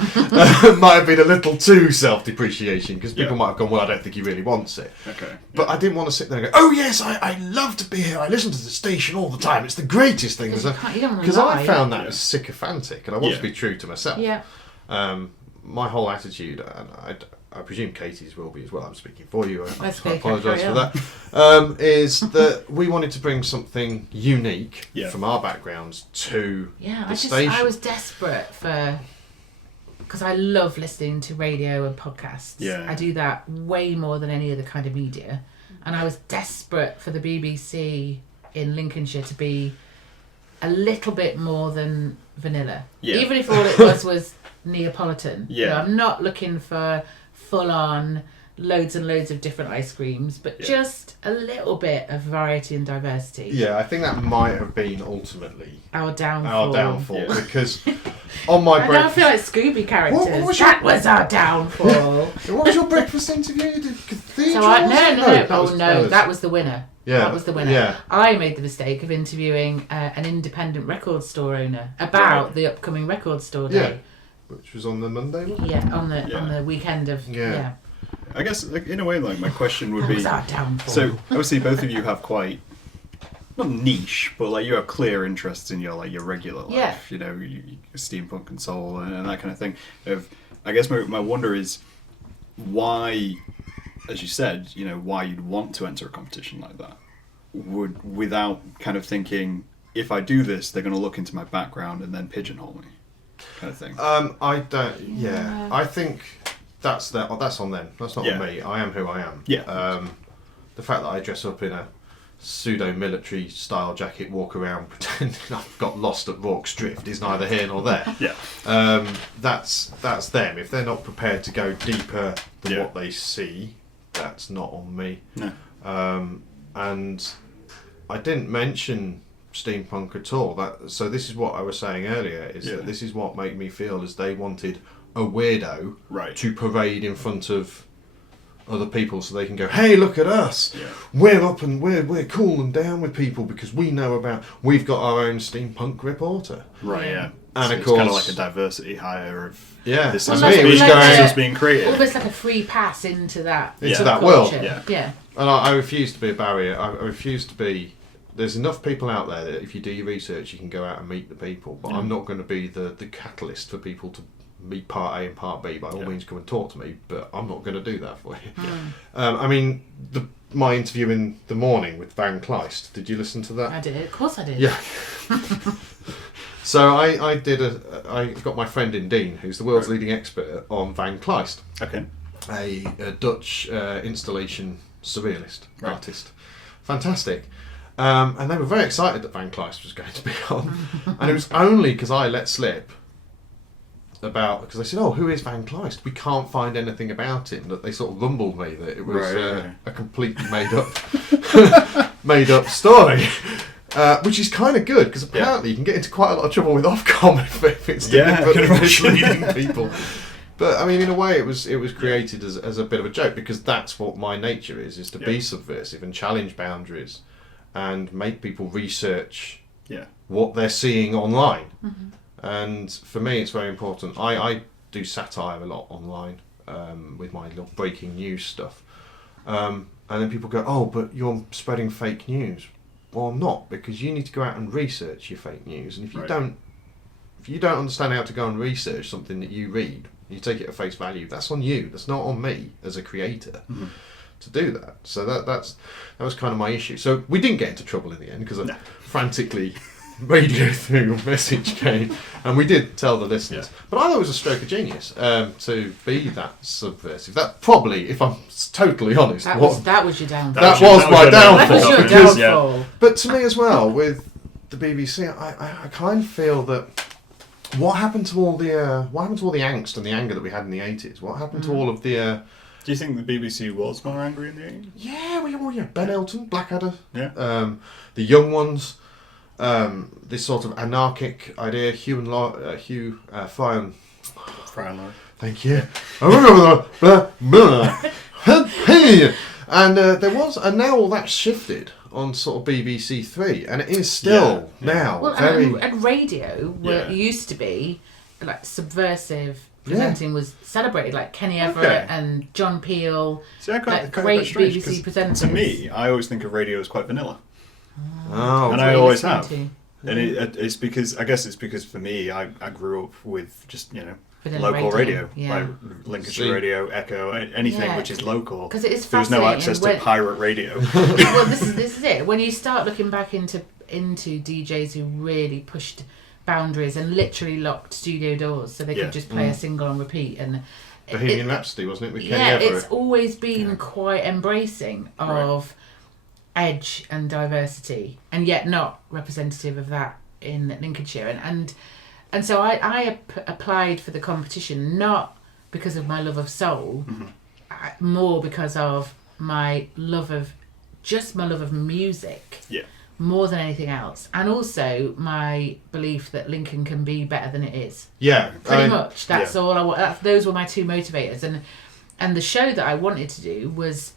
Might have been a little too self-depreciation because people might have gone, well, I don't think he really wants it. Okay. But I didn't want to sit there and go, oh yes, I love to be here. I listen to the station all the time. It's the greatest thing. Because I found that sycophantic and I want to be true to myself. Yeah. My whole attitude, and I presume Katy's will be as well, I'm speaking for you, I apologise for that, is that we wanted to bring something unique from our backgrounds to the station. I was desperate because I love listening to radio and podcasts. Yeah. I do that way more than any other kind of media. And I was desperate for the BBC in Lincolnshire to be a little bit more than vanilla. Yeah. Even if all it was Neapolitan. Yeah. You know, I'm not looking for full on loads and loads of different ice creams, but just a little bit of variety and diversity. Yeah, I think that might have been ultimately Our downfall. yeah. Because on my I breakfast... don't feel like Scooby characters. What was that was our downfall. What was your breakfast interview? You did cathedral? That was the winner. Yeah, that was the winner. Yeah. I made the mistake of interviewing an independent record store owner about the upcoming record store day. Yeah, which was on the Monday, wasn't it? Yeah, on the weekend of I guess, like, in a way, like, my question would that be... was our downfall. So, obviously, both of you have quite... Not niche, but, like, you have clear interests in your regular life. Yeah. You know, steampunk and soul and that kind of thing. I guess my wonder is why, as you said, you know, why you'd want to enter a competition like that. Without kind of thinking, if I do this, they're going to look into my background and then pigeonhole me, kind of thing. I don't... Yeah. I think... That's on them. That's not on me. I am who I am. Yeah. The fact that I dress up in a pseudo-military style jacket, walk around pretending I've got lost at Rorke's Drift is neither here nor there. Yeah. That's them. If they're not prepared to go deeper than what they see, that's not on me. No. And I didn't mention steampunk at all. So this is what I was saying earlier, is that this is what made me feel as they wanted a weirdo to parade in front of other people so they can go, hey, look at us, we're up and we're cool and down with people because we've got our own steampunk reporter. Right, yeah. And so of it's course, kind of like a diversity hire of this well, is being created. Almost like a free pass into that world. Yeah. And I refuse to be a barrier. I refuse to be... There's enough people out there that if you do your research, you can go out and meet the people. But I'm not going to be the catalyst for people to meet part A and part B. By all means, come and talk to me. But I'm not going to do that for you. I mean, my interview in the morning with Van Kleist. Did you listen to that? I did. Of course I did. Yeah. So I got my friend in Dean, who's the world's leading expert on Van Kleist. Okay. A Dutch installation surrealist artist. Fantastic. And they were very excited that Van Kleist was going to be on. And it was only because I let slip because they said, oh, who is Van Kleist? We can't find anything about him, that they sort of rumbled me that it was a completely made up story. Which is kind of good, because apparently you can get into quite a lot of trouble with Ofcom if it's misleading people. But I mean, in a way, it was created as a bit of a joke, because that's what my nature is to be subversive and challenge boundaries and make people research what they're seeing online. Mm-hmm. And for me, it's very important. I do satire a lot online with my little breaking news stuff. And then people go, oh, but you're spreading fake news. Well, I'm not, because you need to go out and research your fake news. And if you don't understand how to go and research something that you read, you take it at face value, that's on you. That's not on me as a creator to do that. So that was kind of my issue. So we didn't get into trouble in the end, because I frantically radio through a message came, and we did tell the listeners. But I thought it was a stroke of genius to be that subversive. That probably, if I'm totally honest, that was your downfall. That was my downfall. That was your downfall. But to me as well, with the BBC, I kind of feel that what happened to all the angst and the anger that we had in the 80s? What happened to all of the? Do you think the BBC was more angry in the 80s? Yeah, Ben Elton, Blackadder, the young ones. This sort of anarchic idea, Hugh Fryan. Thank you. And there was, and now all that's shifted on sort of BBC Three, and it is still now very. And radio, where it used to be like subversive presenting was celebrated, like Kenny Everett and John Peel, great BBC presenters. To me, I always think of radio as quite vanilla. Oh, and I always have. And it's because for me, I grew up with just local radio, like Lincolnshire Radio, Echo, anything which is local. Because it is there was no access to pirate radio. Well, this is it. When you start looking back into DJs who really pushed boundaries and literally locked studio doors so they could just play a single on repeat, and Bohemian Rhapsody, wasn't it, with Kenny Everett? It's always been quite embracing of edge and diversity, and yet not representative of that in Lincolnshire. And And so I applied for the competition not because of my love of soul, more because of my love of music, more than anything else, and also my belief that Lincoln can be better than it is. Yeah, pretty much. That's all I want. Those were my two motivators, and the show that I wanted to do was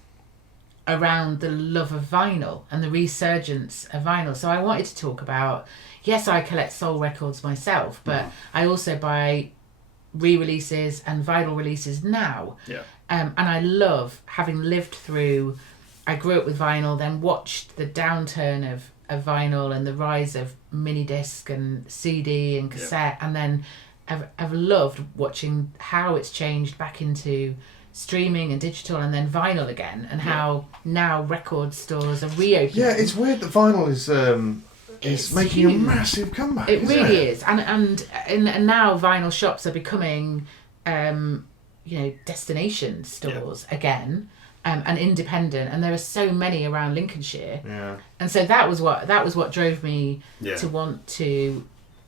around the love of vinyl and the resurgence of vinyl. So I wanted to talk about, yes, I collect soul records myself, but I also buy re-releases and vinyl releases now. And I love having lived through, I grew up with vinyl, then watched the downturn of vinyl and the rise of mini disc and CD and cassette, and then I've loved watching how it's changed back into streaming and digital and then vinyl again, and how now record stores are reopening. Yeah, it's weird that vinyl is making huge. a massive comeback. It really is, and now vinyl shops are becoming, destination stores again, and independent, and there are so many around Lincolnshire. Yeah. And so that was what drove me to want to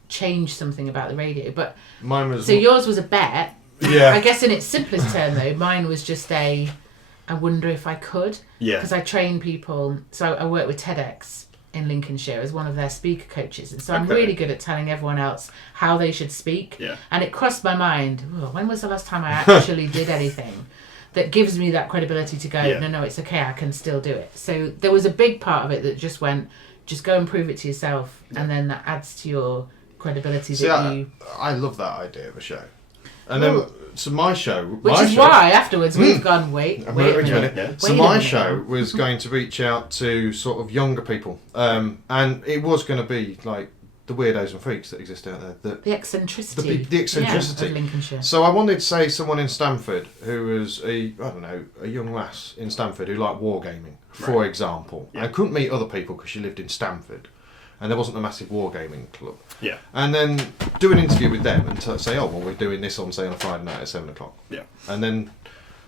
change something about the radio. But mine was yours was a bet. Yeah. I guess in its simplest term though, mine was just I wonder if I could. Yeah. Because I train people, so I work with TEDx in Lincolnshire as one of their speaker coaches, and so I'm really good at telling everyone else how they should speak. Yeah. And it crossed my mind, when was the last time I actually did anything that gives me that credibility to go, no, it's okay, I can still do it. So there was a big part of it that just went, just go and prove it to yourself, and then that adds to your credibility. I love that idea of a show. And then, so my show... Which is why afterwards we've gone, wait a minute. Yeah. So my show was going to reach out to sort of younger people. And it was going to be like the weirdos and freaks that exist out there. The eccentricity. The eccentricity. Of Lincolnshire. So I wanted to say someone in Stamford who was a young lass in Stamford who liked wargaming, for example. Yeah. And couldn't meet other people because she lived in Stamford. And there wasn't a massive wargaming club. Yeah. And then do an interview with them and say, we're doing this on, say, on a Friday night at 7:00. Yeah. And then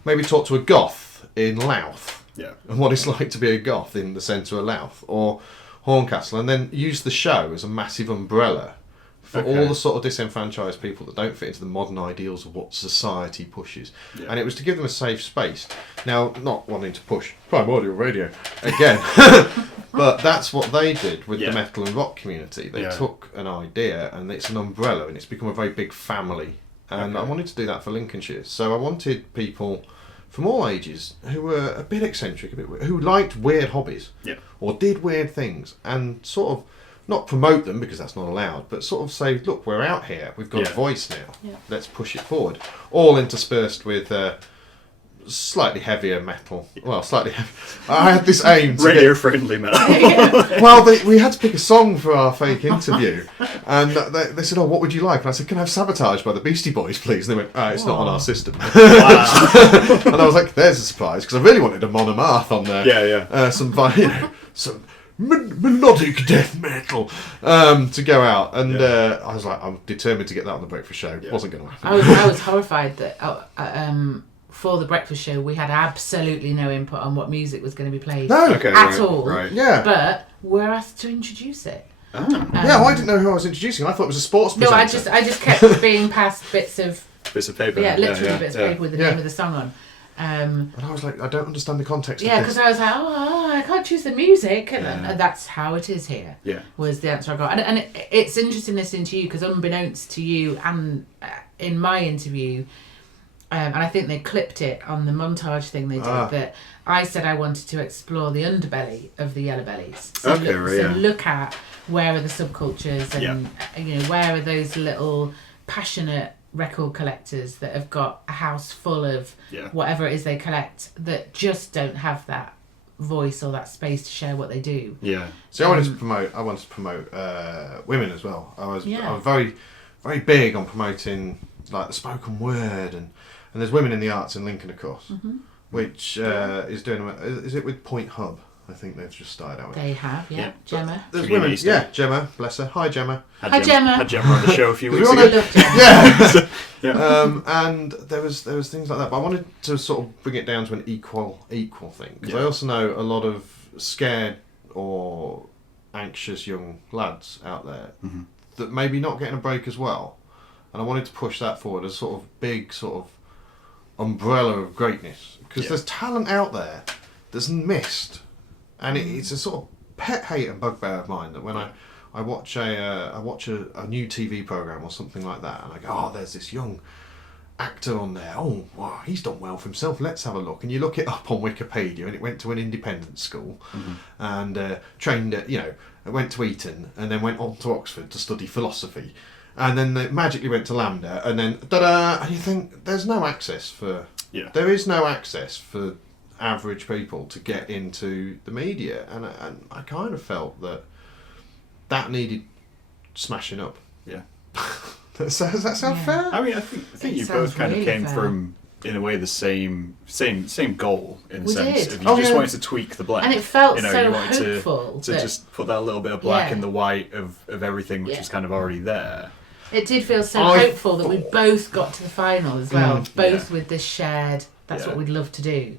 maybe talk to a goth in Louth. Yeah. And what it's like to be a goth in the centre of Louth. Or Horncastle. And then use the show as a massive umbrella for all the sort of disenfranchised people that don't fit into the modern ideals of what society pushes. Yeah. And it was to give them a safe space. Now, not wanting to push prime audio radio again, but that's what they did with the metal and rock community. They took an idea and it's an umbrella and it's become a very big family. And I wanted to do that for Lincolnshire. So I wanted people from all ages who were a bit eccentric, a bit weird, who liked weird hobbies or did weird things, and sort of not promote them because that's not allowed, but sort of say, look, we're out here, we've got a voice now, let's push it forward. All interspersed with slightly heavier metal. Well, slightly heavy. I had this aim to radio-friendly metal. Well, we had to pick a song for our fake interview, and they said, what would you like? And I said, can I have Sabotage by the Beastie Boys, please? And they went, it's not on our system. And I was like, there's a surprise, because I really wanted a Monomath on there. Some melodic death metal to go out, and I was like, I'm determined to get that on the breakfast show. Wasn't going to happen. I was horrified that for the breakfast show we had absolutely no input on what music was going to be played at all. Right. Yeah, but we're asked to introduce it. I didn't know who I was introducing. I thought it was a sports presenter. No, I just kept being passed bits of paper. Yeah, literally bits of paper with the name of the song on. And I was like, I don't understand the context. Yeah, because I was like, I can't choose the music, and that's how it is here. Yeah, was the answer I got, and it's interesting listening to you because unbeknownst to you and in my interview, and I think they clipped it on the montage thing they did that I said I wanted to explore the underbelly of the Yellow Bellies. So look at where are the subcultures and where are those little passionate record collectors that have got a house full of whatever it is they collect that just don't have that voice or that space to share what they do. Yeah. So I wanted to promote women as well. I was very, very big on promoting like the spoken word and there's Women in the Arts in Lincoln, of course, which is doing. Is it with Point Hub? I think they've just started out with. They have, Gemma. There's women, Gemma, bless her. Hi, Gemma. Hi, Gemma. Had Gemma on the show a few weeks ago. I love Gemma. And there was things like that, but I wanted to sort of bring it down to an equal thing because I also know a lot of scared or anxious young lads out there that maybe not getting a break as well. And I wanted to push that forward as sort of big sort of umbrella of greatness. Because there's talent out there that's missed. And it's a sort of pet hate and bugbear of mine that when I watch a new TV programme or something like that, and I go, oh, there's this young actor on there, oh wow, he's done well for himself, let's have a look. And you look it up on Wikipedia, and it went to an independent school and trained at, went to Eton and then went on to Oxford to study philosophy, and then they magically went to Lambda, and then ta-da, and you think there is no access for average people to get into the media, and I kind of felt that needed smashing up. Yeah. Does that sound fair? I mean, I think you both kind of came from, in a way, the same goal, in a sense. Did. You just wanted to tweak the blend. And it felt you so wanted hopeful. to just put that little bit of black in the white of everything which was kind of already there. It did feel so hopeful that we both got to the final as well, both with this shared, that's what we'd love to do.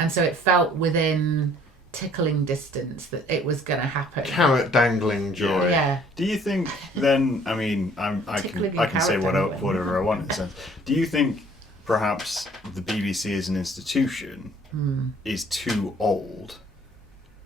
And so it felt within tickling distance that it was going to happen. Carrot dangling joy. Yeah. Do you think then, I mean, I can say whatever I want in a sense. Do you think perhaps the BBC as an institution is too old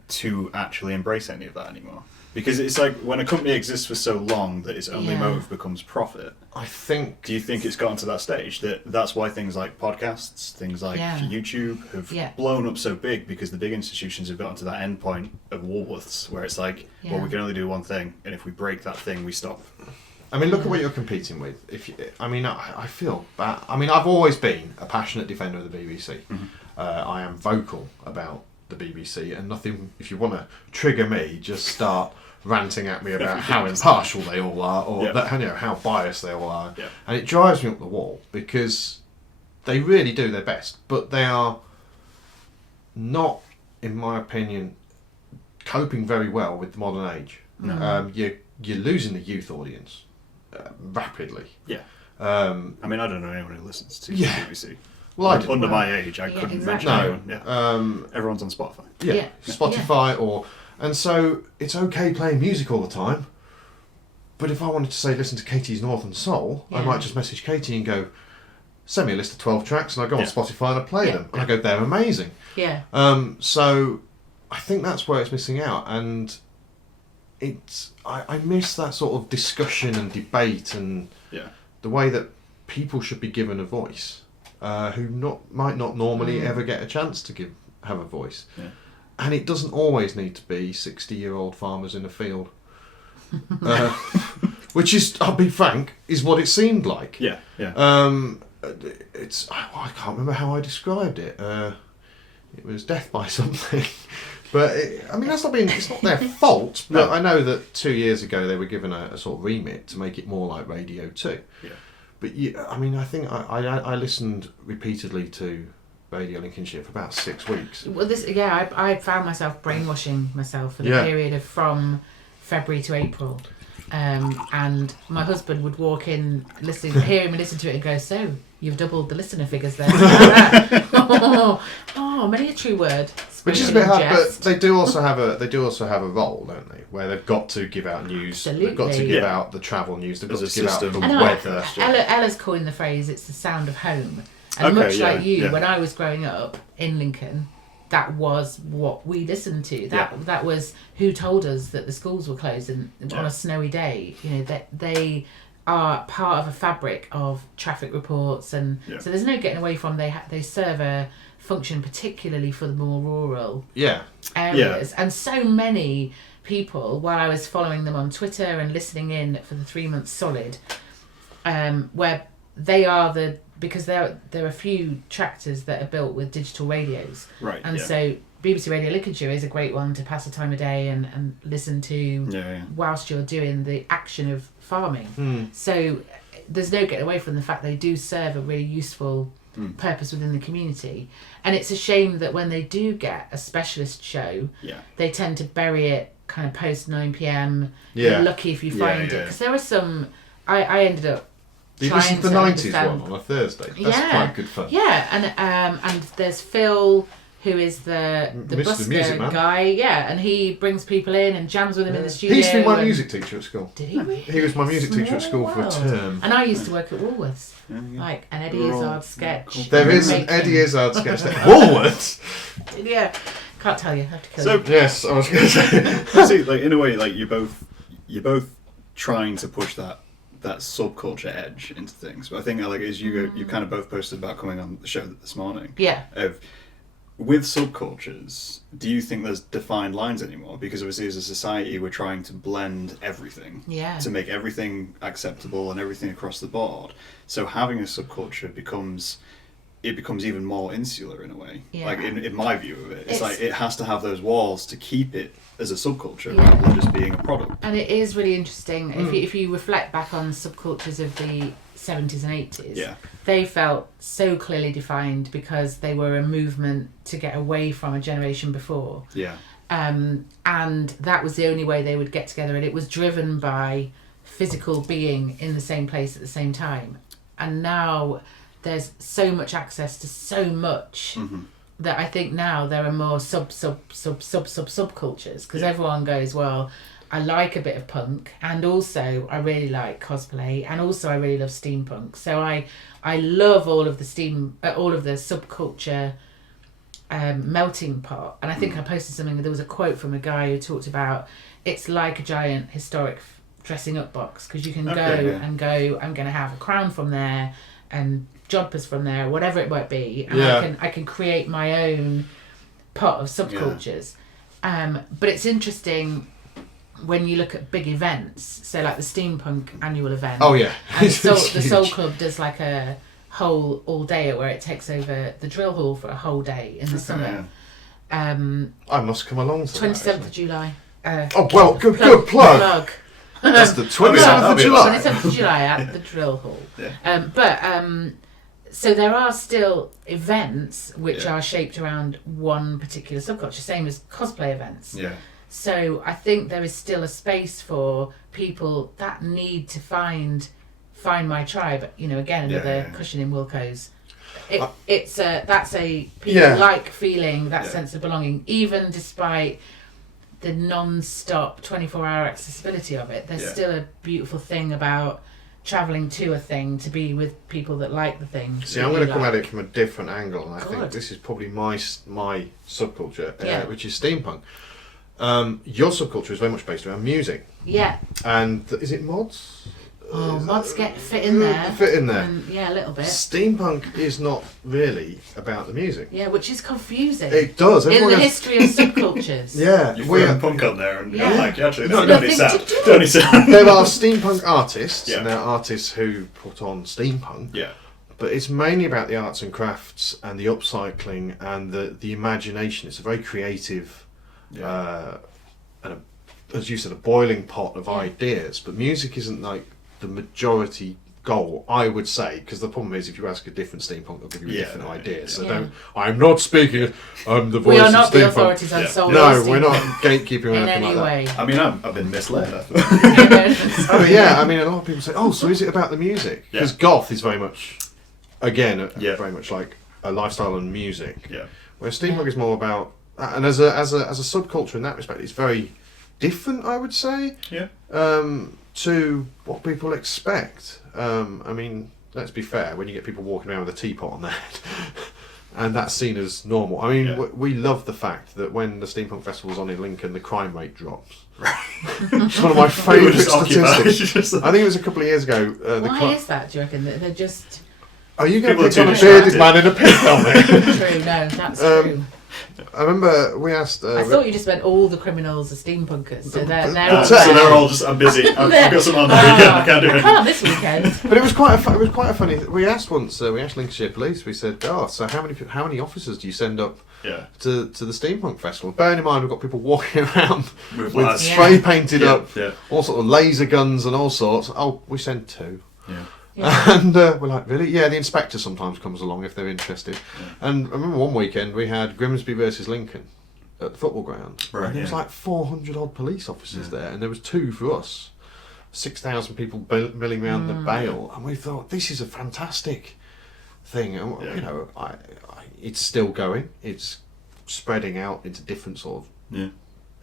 to actually embrace any of that anymore? Because it's like when a company exists for so long that its only motive becomes profit. Do you think it's gotten to that stage that's why things like podcasts, things like YouTube have blown up so big, because the big institutions have gotten to that end point of Woolworths where it's like, well, we can only do one thing, and if we break that thing, we stop. I mean, look at what you're competing with. I feel bad. I mean, I've always been a passionate defender of the BBC. I am vocal about the BBC, and nothing. If you want to trigger me, just start ranting at me about how impartial they all are, or how biased they all are. And it drives me up the wall, because they really do their best, but they are not, in my opinion, coping very well with the modern age. You're losing the youth audience rapidly. I mean, I don't know anyone who listens to the BBC. Well, I under my age, I couldn't mention anyone. Everyone's on Spotify. Spotify and so it's okay playing music all the time, but if I wanted to say listen to Katy's Northern Soul, I might just message Katy and go, send me a list of 12 tracks, and I go on Spotify and I play them, and I go, they're amazing. So I think that's where it's missing out, and I miss that sort of discussion and debate and the way that people should be given a voice, who might not normally ever get a chance to have a voice. And it doesn't always need to be 60-year-old farmers in a field, which is, I'll be frank, is what it seemed like. It's I can't remember how I described it. It was death by something. But it's not their fault. But I know that 2 years ago they were given a sort of remit to make it more like Radio 2. But I think I listened repeatedly to Radio Lincolnshire for about 6 weeks. Well, I found myself brainwashing myself for the period of from February to April, and my husband would walk in, hear me listen to it, and go, "So you've doubled the listener figures there." Many a true word. Which is a bit hard, but they do also have a role, don't they? Where they've got to give out news. Absolutely. They've got to give out the travel news. They've got to give out the weather. Ella's coined the phrase, "It's the sound of home." And much like you, when I was growing up in Lincoln, that was what we listened to. That was who told us that the schools were closed on a snowy day. That they are part of a fabric of traffic reports, and so there's no getting away from. They serve a function particularly for the more rural areas, and so many people, while I was following them on Twitter and listening in for the 3 months solid, where they are because there are a few tractors that are built with digital radios, so BBC Radio Lincolnshire is a great one to pass the time of day and listen to whilst you're doing the action of farming. So there's no getting away from the fact they do serve a really useful purpose within the community, and it's a shame that when they do get a specialist show, they tend to bury it kind of post 9 p.m. You're lucky if you find it, because there were some. I ended up. You listen to the 90s one on a Thursday. That's quite good fun. And there's Phil who is the Mr. Music busker Man. guy, and he brings people in and jams with them in the studio. He used to be my and- music teacher at school. Did he? He was my music teacher at school for a Small world. term. And I used to work at Woolworths, Yeah. like an Eddie Izzard sketch. There is an Making- Eddie Izzard sketch there. Woolworths? Yeah, can't tell you. I have to kill So you. Yes, I was going to say. See, like in a way, like you're both trying to push that subculture edge into things. But I think like as you kind of both posted about coming on the show this morning. Yeah. With subcultures, do you think there's defined lines anymore? Because obviously as a society we're trying to blend everything. Yeah. To make everything acceptable and everything across the board. So having a subculture becomes even more insular in a way. Yeah. Like in my view of it. It's It's- like it has to have those walls to keep it as a subculture Yeah. rather than just being a product. And it is really interesting if you reflect back on subcultures of the 70s and 80s. Yeah. They felt so clearly defined because they were a movement to get away from a generation before. Yeah. And that was the only way they would get together, and it was driven by physical being in the same place at the same time. And now there's so much access to so much that I think now there are more subcultures because everyone goes, well, I like a bit of punk, and also I really like cosplay, and also I really love steampunk. So I love all of the subculture melting pot. And I think I posted something. There was a quote from a guy who talked about it's like a giant historic dressing up box because you can go and go. I'm going to have a crown from there and jumpers from there, whatever it might be, and I can create my own pot of subcultures. But it's interesting when you look at big events, so like the Steampunk annual event. Oh yeah, And the Soul Club does like a whole all day where it takes over the drill hall for a whole day in the summer. I must come along to 27th of July. Oh well, good plug. That's the 27th of July. 27th of July at the drill hall. Yeah. So there are still events which are shaped around one particular subculture, same as cosplay events. Yeah. So I think there is still a space for people that need to find my tribe. You know, again, another cushion in Wilco's. That's a people like feeling that sense of belonging, even despite the non-stop 24-hour accessibility of it. There's still a beautiful thing about travelling to a thing to be with people that like the thing. See, I'm going to come at it from a different angle, and I think this is probably my subculture, which is steampunk. Your subculture is very much based around music. Yeah. And is it mods? Mods fit in there. Fit in there. And, a little bit. Steampunk is not really about the music. Yeah, which is confusing. It does. In the history of subcultures. You put punk on there and you're like, actually, No, don't need sound. Don't need sound. There are steampunk artists, and there are artists who put on steampunk. Yeah. But it's mainly about the arts and crafts and the upcycling and the imagination. It's a very creative, and as you said, a boiling pot of ideas. But music isn't like the majority goal, I would say, because the problem is if you ask a different steampunk, they'll give you a different idea. So I'm not speaking. I'm the voice we are of not steampunk. the authorities on soul. No, we're not gatekeeping or in anything any like way. that. I mean, I've been misled. But I mean, a lot of people say, "Oh, so is it about the music?" Because goth is very much, again, very much like a lifestyle and music. Yeah. Whereas steampunk is more about, and as a subculture in that respect, it's very different, I would say. Yeah. To what people expect. I mean, let's be fair. When you get people walking around with a teapot on their head, and that's seen as normal. I mean, we love the fact that when the Steampunk Festival's on in Lincoln, the crime rate drops. It's one of my favourite statistics. I think it was a couple of years ago. Why is that? Do you reckon that they're just? Are you going to pick on a bearded man in a pig helmet? True. No, that's true. I remember we asked. I thought you just meant all the criminals are steampunkers, so they're all just. I'm busy. I've got some on the weekend. I can't do it. I can't this weekend. But it was quite a funny. We asked once. We asked Lincolnshire Police. We said, "Oh, so how many officers do you send up to the Steampunk Festival?" Bearing in mind, we've got people walking around with spray painted up, all sort of laser guns and all sorts. Oh, we send 2. Yeah. And we're like, really? Yeah, the inspector sometimes comes along if they're interested. And I remember one weekend we had Grimsby versus Lincoln at the football ground. Right, there was like 400 odd police officers there, and there was 2 for us. 6,000 people milling around the bail, and we thought this is a fantastic thing. And you know, it's still going. It's spreading out into different sort of Yeah.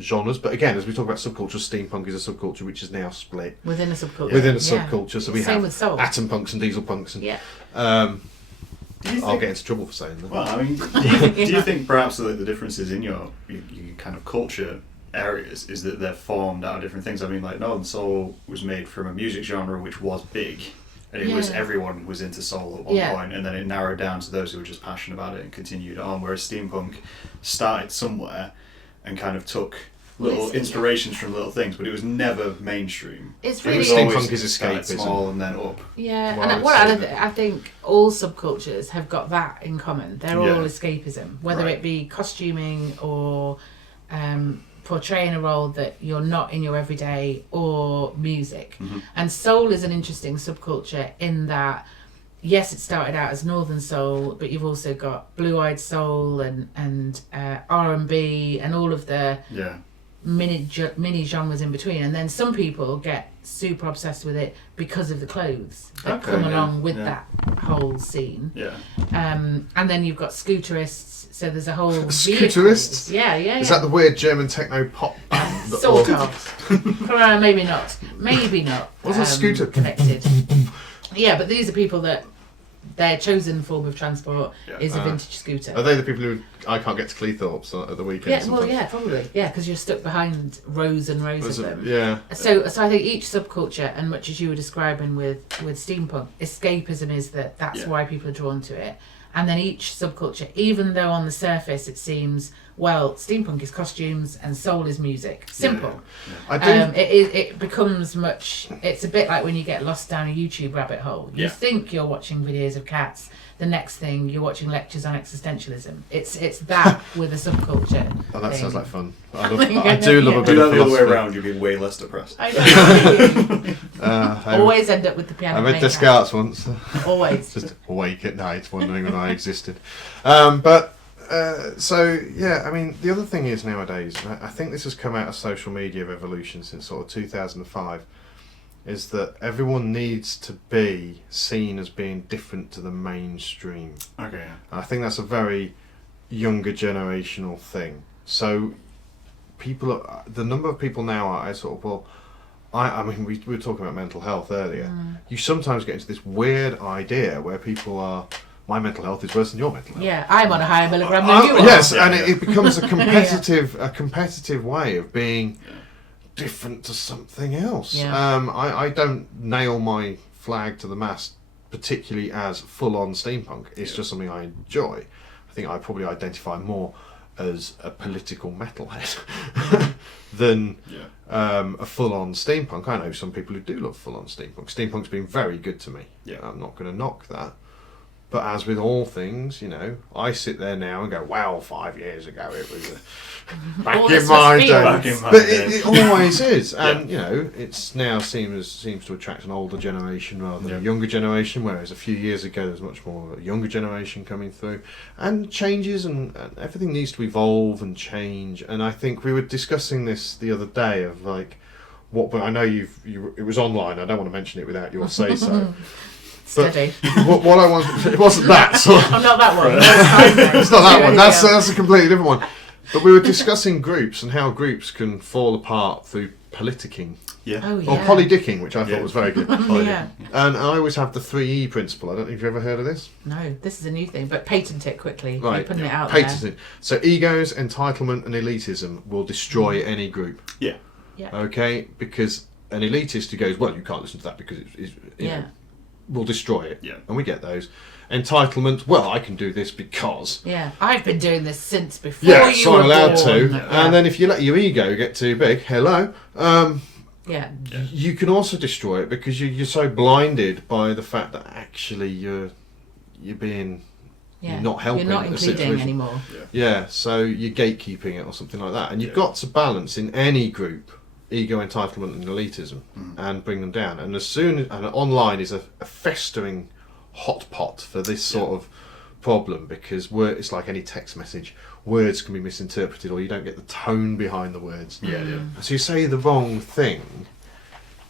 genres. But again, as we talk about subcultures, steampunk is a subculture which is now split Within a subculture. within a subculture. So we Same have with soul. atom punks and diesel punks, and Yeah. I'll get into trouble for saying that. Well, I mean, do you think perhaps the differences in your kind of culture areas is that they're formed out of different things? I mean, like Northern Soul was made from a music genre which was big, and it was everyone was into soul at one point, and then it narrowed down to those who were just passionate about it and continued on. Whereas steampunk started somewhere and kind of took little inspirations from little things, but it was never mainstream. It's It really was Steampunk always is started escapism. small and then up. Yeah, Well, and I think all subcultures have got that in common. They're all escapism, whether it be costuming or portraying a role that you're not in your everyday, or music. And soul is an interesting subculture in that, yes, it started out as Northern Soul, but you've also got Blue-Eyed Soul and R&B and all of the mini genres in between. And then some people get super obsessed with it because of the clothes that come along with that whole scene. And then you've got scooterists. So there's a whole Scooterists? Yeah. Is that the weird German techno pop band? Sort of. Maybe not. What's a scooter? Connected. Yeah, but these are people that their chosen form of transport is a vintage scooter. Are they the people who I can't get to Cleethorpes at the weekend? Yeah, sometimes? well, yeah, probably. Yeah, because you're stuck behind rows and rows of them. Yeah. So I think each subculture, and much as you were describing with steampunk, escapism is that's why people are drawn to it. And then each subculture, even though on the surface it seems, well, steampunk is costumes and soul is music. Simple. I do. It becomes much. It's a bit like when you get lost down a YouTube rabbit hole. You think you're watching videos of cats. The next thing you're watching lectures on existentialism. It's that with a subculture. Oh, that thing. sounds like fun. I do love a bit Do of that the other way philosophy. around, you'll be way less depressed. I know. I Always end up with the piano. read playing cat. Descartes once. Always. Just awake at night wondering when I existed. So yeah, I mean, the other thing is nowadays, I think this has come out of social media revolution since sort of 2005, is that everyone needs to be seen as being different to the mainstream. Okay. And I think that's a very younger generational thing. So the number of people now are sort of, well, I mean, we were talking about mental health earlier. You sometimes get into this weird idea where people are, my mental health is worse than your mental health. Yeah, I'm on a higher milligram than you are. Yes, and it becomes a competitive way of being different to something else. Yeah. I don't nail my flag to the mast particularly as full-on steampunk. It's just something I enjoy. I think I probably identify more as a political metalhead than a full-on steampunk. I know some people who do love full-on steampunk. Steampunk's been very good to me. I'm not going to knock that. But as with all things, you know, I sit there now and go, wow, 5 years ago it was back All in this my was day. feels. But it always is. And, you know, it's now seems to attract an older generation rather than a younger generation, whereas a few years ago there was much more of a younger generation coming through. And changes and everything needs to evolve and change. And I think we were discussing this the other day of like, but I know it was online, I don't want to mention it without your say-so. Steady. What I wanted, it wasn't that. So I'm not that one. it's not that one. That's a completely different one. But we were discussing groups and how groups can fall apart through politicking. Oh, yeah. Or polydicking, which I thought was very good. Yeah. And I always have the 3E principle. I don't know if you've ever heard of this. No, this is a new thing, but patent it quickly. Right. You're putting it out Patent there. it. So egos, entitlement and elitism will destroy any group. Yeah. Okay? Because an elitist who goes, well, you can't listen to that because it's you know, will destroy it. Yeah. And we get those. Entitlement, well, I can do this because. Yeah, I've been doing this since before Yeah, you so were I'm allowed born. to. And then if you let your ego get too big, you can also destroy it because you're so blinded by the fact that actually you're being you're not helping. You're not the including situation anymore. Yeah, so you're gatekeeping it or something like that. And you've got to balance in any group ego, entitlement and elitism and bring them down. And and online is a festering hot pot for this sort of problem because it's like any text message. Words can be misinterpreted or you don't get the tone behind the words. So you say the wrong thing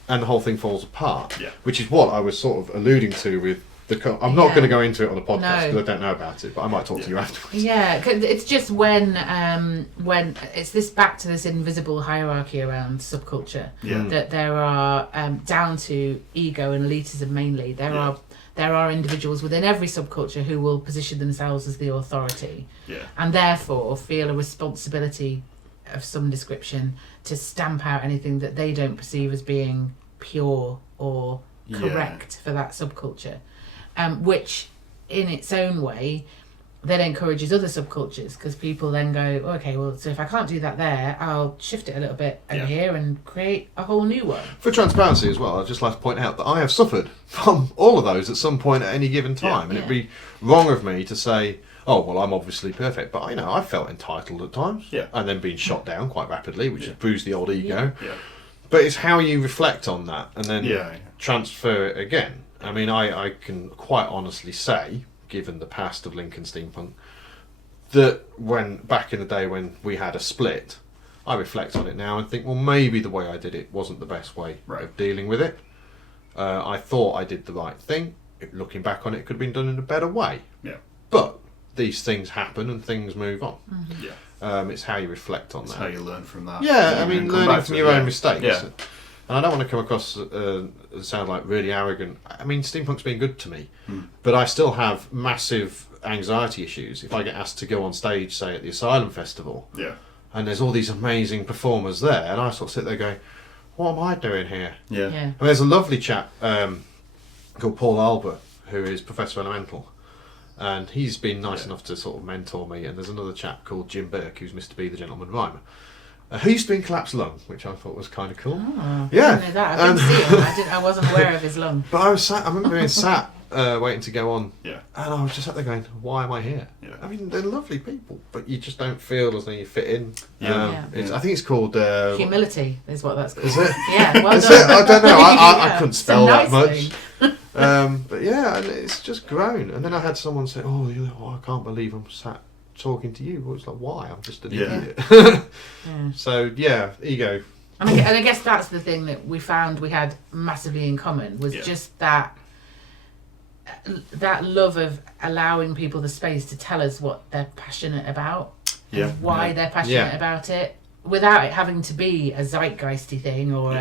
and the whole thing falls apart. Which is what I was sort of alluding to with I'm not going to go into it on the podcast because No. I don't know about it, but I might talk to you afterwards. Yeah, 'cause it's just when it's this back to this invisible hierarchy around subculture that there are down to ego and elitism mainly. There are individuals within every subculture who will position themselves as the authority, and therefore feel a responsibility of some description to stamp out anything that they don't perceive as being pure or correct for that subculture. Which in its own way then encourages other subcultures, because people then go, okay, well, so if I can't do that there, I'll shift it a little bit over here and create a whole new one. For transparency as well, I'd just like to point out that I have suffered from all of those at some point at any given time, and it'd be wrong of me to say, oh, well, I'm obviously perfect, but I felt entitled at times, and then being shot down quite rapidly, which has bruised the old ego. But it's how you reflect on that and then transfer it again. I mean, I can quite honestly say, given the past of Lincoln Steampunk, that when back in the day when we had a split, I reflect on it now and think, well, maybe the way I did it wasn't the best way of dealing with it. I thought I did the right thing. Looking back on it, it could have been done in a better way. But these things happen and things move on. It's how you reflect on that. It's how you learn from that. I mean, learning from your own mistakes. And I don't want to come across sound like really arrogant. I mean, Steampunk's been good to me, but I still have massive anxiety issues if I get asked to go on stage, say at the Asylum Festival, and there's all these amazing performers there, and I sort of sit there going, what am I doing here? And there's a lovely chap called Paul Albert, who is Professor Elemental, and he's been nice enough to sort of mentor me, and there's another chap called Jim Burke, who's Mr. B, the Gentleman Rhymer, who used to be in Collapsed Lung, which I thought was kind of cool. I didn't know that. I didn't see him. I wasn't aware of his lung. But I remember being sat waiting to go on, and I was just sat there going, why am I here? I mean, they're lovely people, but you just don't feel as though you fit in. I think it's called... humility is what that's called. Is it? Yeah, well Is done. it? I don't know. I couldn't spell that nice much. But yeah, and it's just grown. And then I had someone say, I can't believe I'm sat talking to you. Well, it's like, why? I'm just an idiot. So ego. And I guess that's the thing that we found we had massively in common was just that love of allowing people the space to tell us what they're passionate about and why they're passionate about it, without it having to be a zeitgeisty thing or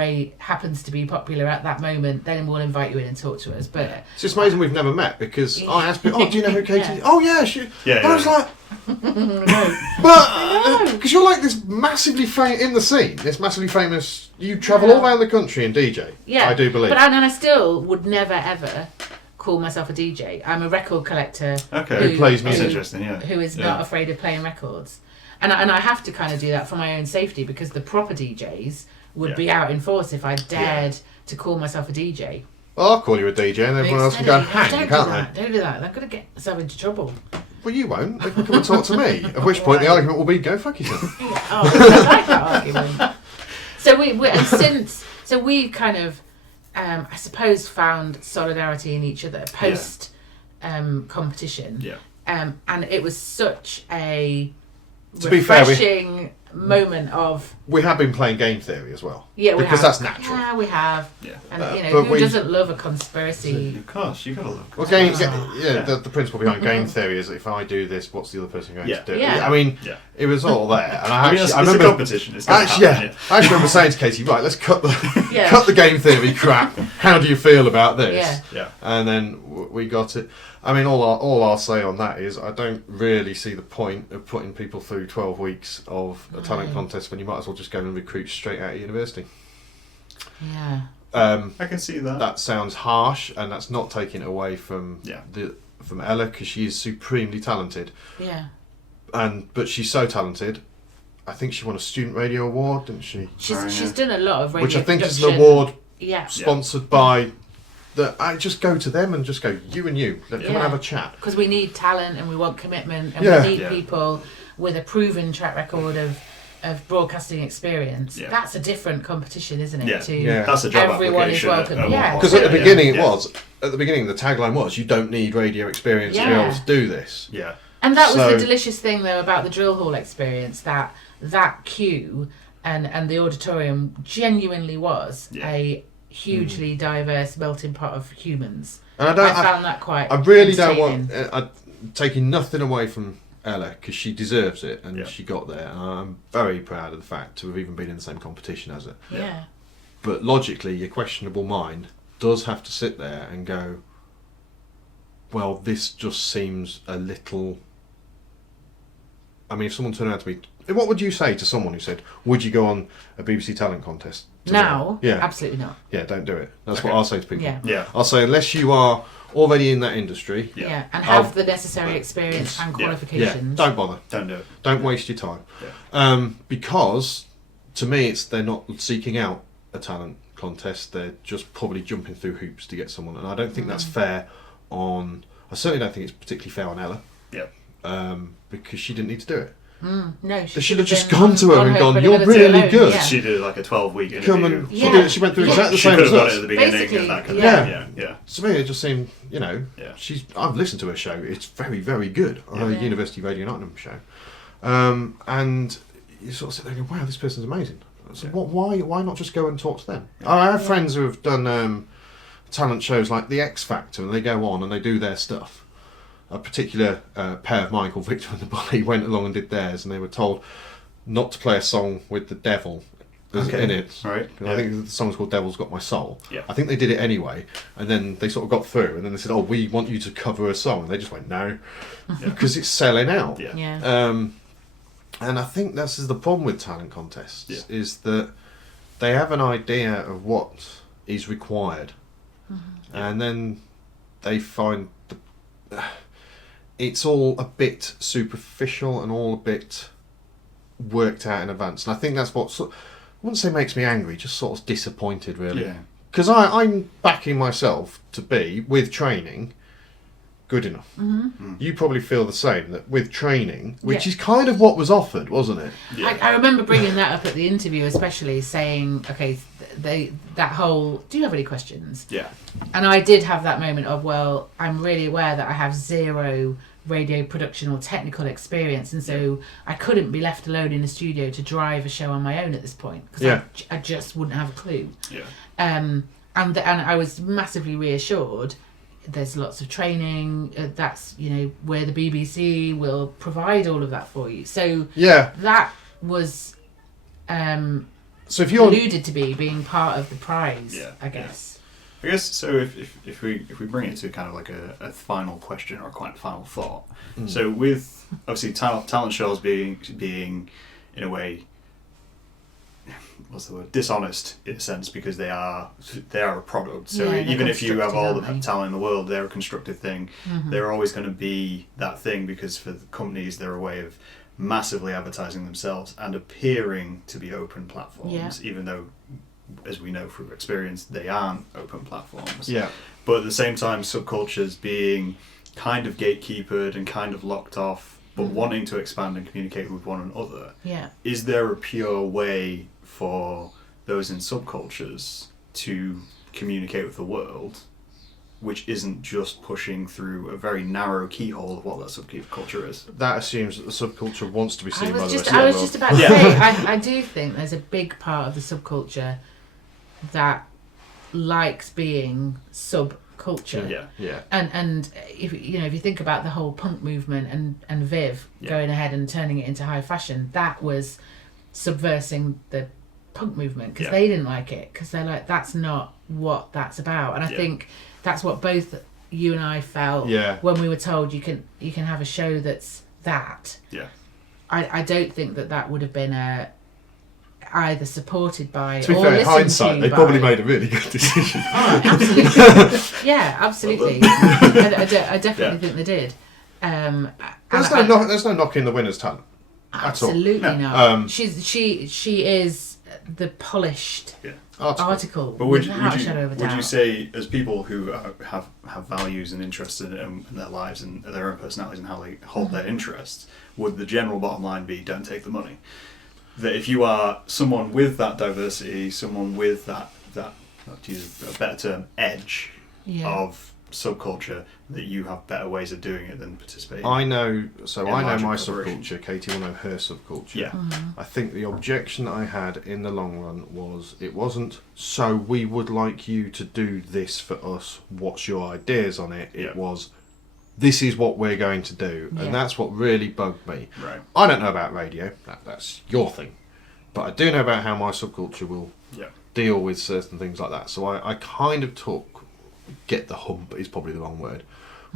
a happens to be popular at that moment. Then we'll invite you in and talk to us. But it's just amazing we've never met, because I asked people, do you know who Katy is? Oh yeah, she. And I was like, but because you're like this massively in the scene, this massively famous. You travel all around the country and DJ. I do believe. But I still would never ever call myself a DJ. I'm a record collector. Who plays music? Interesting. Who is not afraid of playing records, and I have to kind of do that for my own safety, because the proper DJs would be out in force if I dared to call myself a DJ. Well, I'll call you a DJ and everyone else can go and hang, can't they? Don't do that. They're going to get myself into trouble. Well, you won't. They can come and talk to me. At which point the argument will be, go fuck yourself. I like that argument. So we kind of, I suppose, found solidarity in each other post competition. And it was such a refreshing moment of... We have been playing game theory as well. Yeah, we because have. that's natural. Yeah, we have. And who doesn't love a conspiracy? Of course, you've got to love. Well, the principle behind game theory is that if I do this, what's the other person going to do? I mean, it was all there, and I remember it's a competition. It's I actually remember saying to Katy, right, let's cut the game theory crap. How do you feel about this? And then we got it. I mean, all I'll say on that is I don't really see the point of putting people through 12 weeks of a talent contest when you might as well just go and recruit straight out of university. I can see that. That sounds harsh, and that's not taking it away from from Ella, because she is supremely talented. But she's so talented. I think she won a student radio award, didn't she? She's done a lot of radio, which I think production. is an award sponsored by. I just go to them and just go, you and you, come and have a chat. Because we need talent and we want commitment, and we need people with a proven track record of broadcasting experience. That's a different competition, isn't it? That's a job everyone is application. welcome. Because at the beginning at the beginning the tagline was, you don't need radio experience to be able to do this. And that was the delicious thing though about the drill hall experience, that queue and the auditorium genuinely was a hugely diverse melting pot of humans. And I found that quite. I really don't entertaining. want. Taking nothing away from Ella because she deserves it and she got there. And I'm very proud of the fact to have even been in the same competition as her. Yeah. But logically, your questionable mind does have to sit there and go, well, this just seems a little... I mean, if someone turned around to me, what would you say to someone who said, would you go on a BBC talent contest today? Now? Yeah. Absolutely not. Yeah, don't do it. That's what I'll say to people. Yeah. I'll say, unless you are already in that industry... Yeah, and have the necessary experience and qualifications. Don't bother. Don't do it. Don't waste your time. Yeah. Because, to me, they're not seeking out a talent contest. They're just probably jumping through hoops to get someone. And I don't think that's fair on... I certainly don't think it's particularly fair on Ella. Yeah. Because she didn't need to do it. No, They should have just gone to her and gone, you're really good. Yeah. She did like a 12-week interview. Come and she went through exactly the She same could as have done it us. at the beginning Basically, and that kind yeah. of yeah. To me, it just seemed, I've listened to her show. It's very, very good. A University Radio Nottingham show. And you sort of sit there and go, wow, this person's amazing. So why not just go and talk to them? I have friends who have done talent shows like The X Factor, and they go on and they do their stuff. A particular pair of mine called Victor and the Bully went along and did theirs, and they were told not to play a song with the devil in it. Right. I think the song's called Devil's Got My Soul. Yeah. I think they did it anyway, and then they sort of got through, and then they said, oh, we want you to cover a song. And they just went, no, because it's selling out. Yeah. And I think this is the problem with talent contests, is that they have an idea of what is required, and then they find it's all a bit superficial and all a bit worked out in advance. And I think that's what, I wouldn't say makes me angry, just sort of disappointed, really. Yeah. Because I'm backing myself to be, with training, good enough. You probably feel the same, that with training, which is kind of what was offered, wasn't it? Yeah. I remember bringing that up at the interview, especially saying, okay, that whole, do you have any questions? Yeah. And I did have that moment of, well, I'm really aware that I have zero radio production or technical experience, and so I couldn't be left alone in a studio to drive a show on my own at this point, because I just wouldn't have a clue. Yeah. And I was massively reassured. There's lots of training. That's where the BBC will provide all of that for you. So that was so if you're alluded to being part of the prize. I guess. I guess so. If we bring it to kind of like a final question or quite a final thought. So with obviously talent shows being in a way, what's the word, dishonest in a sense, because they are a product. So even if you have all the talent in the world, they're a constructed thing. They're always going to be that thing, because for the companies they're a way of massively advertising themselves and appearing to be open platforms, even though, as we know from experience, they aren't open platforms. But at the same time, subcultures being kind of gatekeepered and kind of locked off, but wanting to expand and communicate with one another. Is there a pure way for those in subcultures to communicate with the world, which isn't just pushing through a very narrow keyhole of what that subculture is? That assumes that the subculture wants to be seen by the rest of the I world. was just about to say, I do think there's a big part of the subculture that likes being subculture. And if you think about the whole punk movement and Viv going ahead and turning it into high fashion, that was subversing the punk movement, because they didn't like it, because they're like, that's not what that's about. And I think that's what both you and I felt when we were told you can have a show that's that. I don't think that would have been either supported by, to be or fair, in listened hindsight, to they by. probably made a really good decision. Absolutely. Absolutely. I definitely think they did. There's no knocking the winner's talent. Absolutely not. She is the polished article. But would you say, as people who have values and interests in their lives and their own personalities and how they hold their interests, would the general bottom line be, don't take the money? That if you are someone with that diversity, someone with that to use a better term, edge of subculture that you have better ways of doing it than participating. I know. So I know larger my corporations. subculture. Katie will know her subculture. Yeah. I think the objection that I had in the long run was it wasn't so we would like you to do this for us. What's your ideas on it? Yeah. It was this is what we're going to do, Yeah. and that's what really bugged me. Right. I don't know about radio. That's your thing, but I do know about how my subculture will Yeah. deal with certain things like that. So I kind of get the hump is probably the wrong word.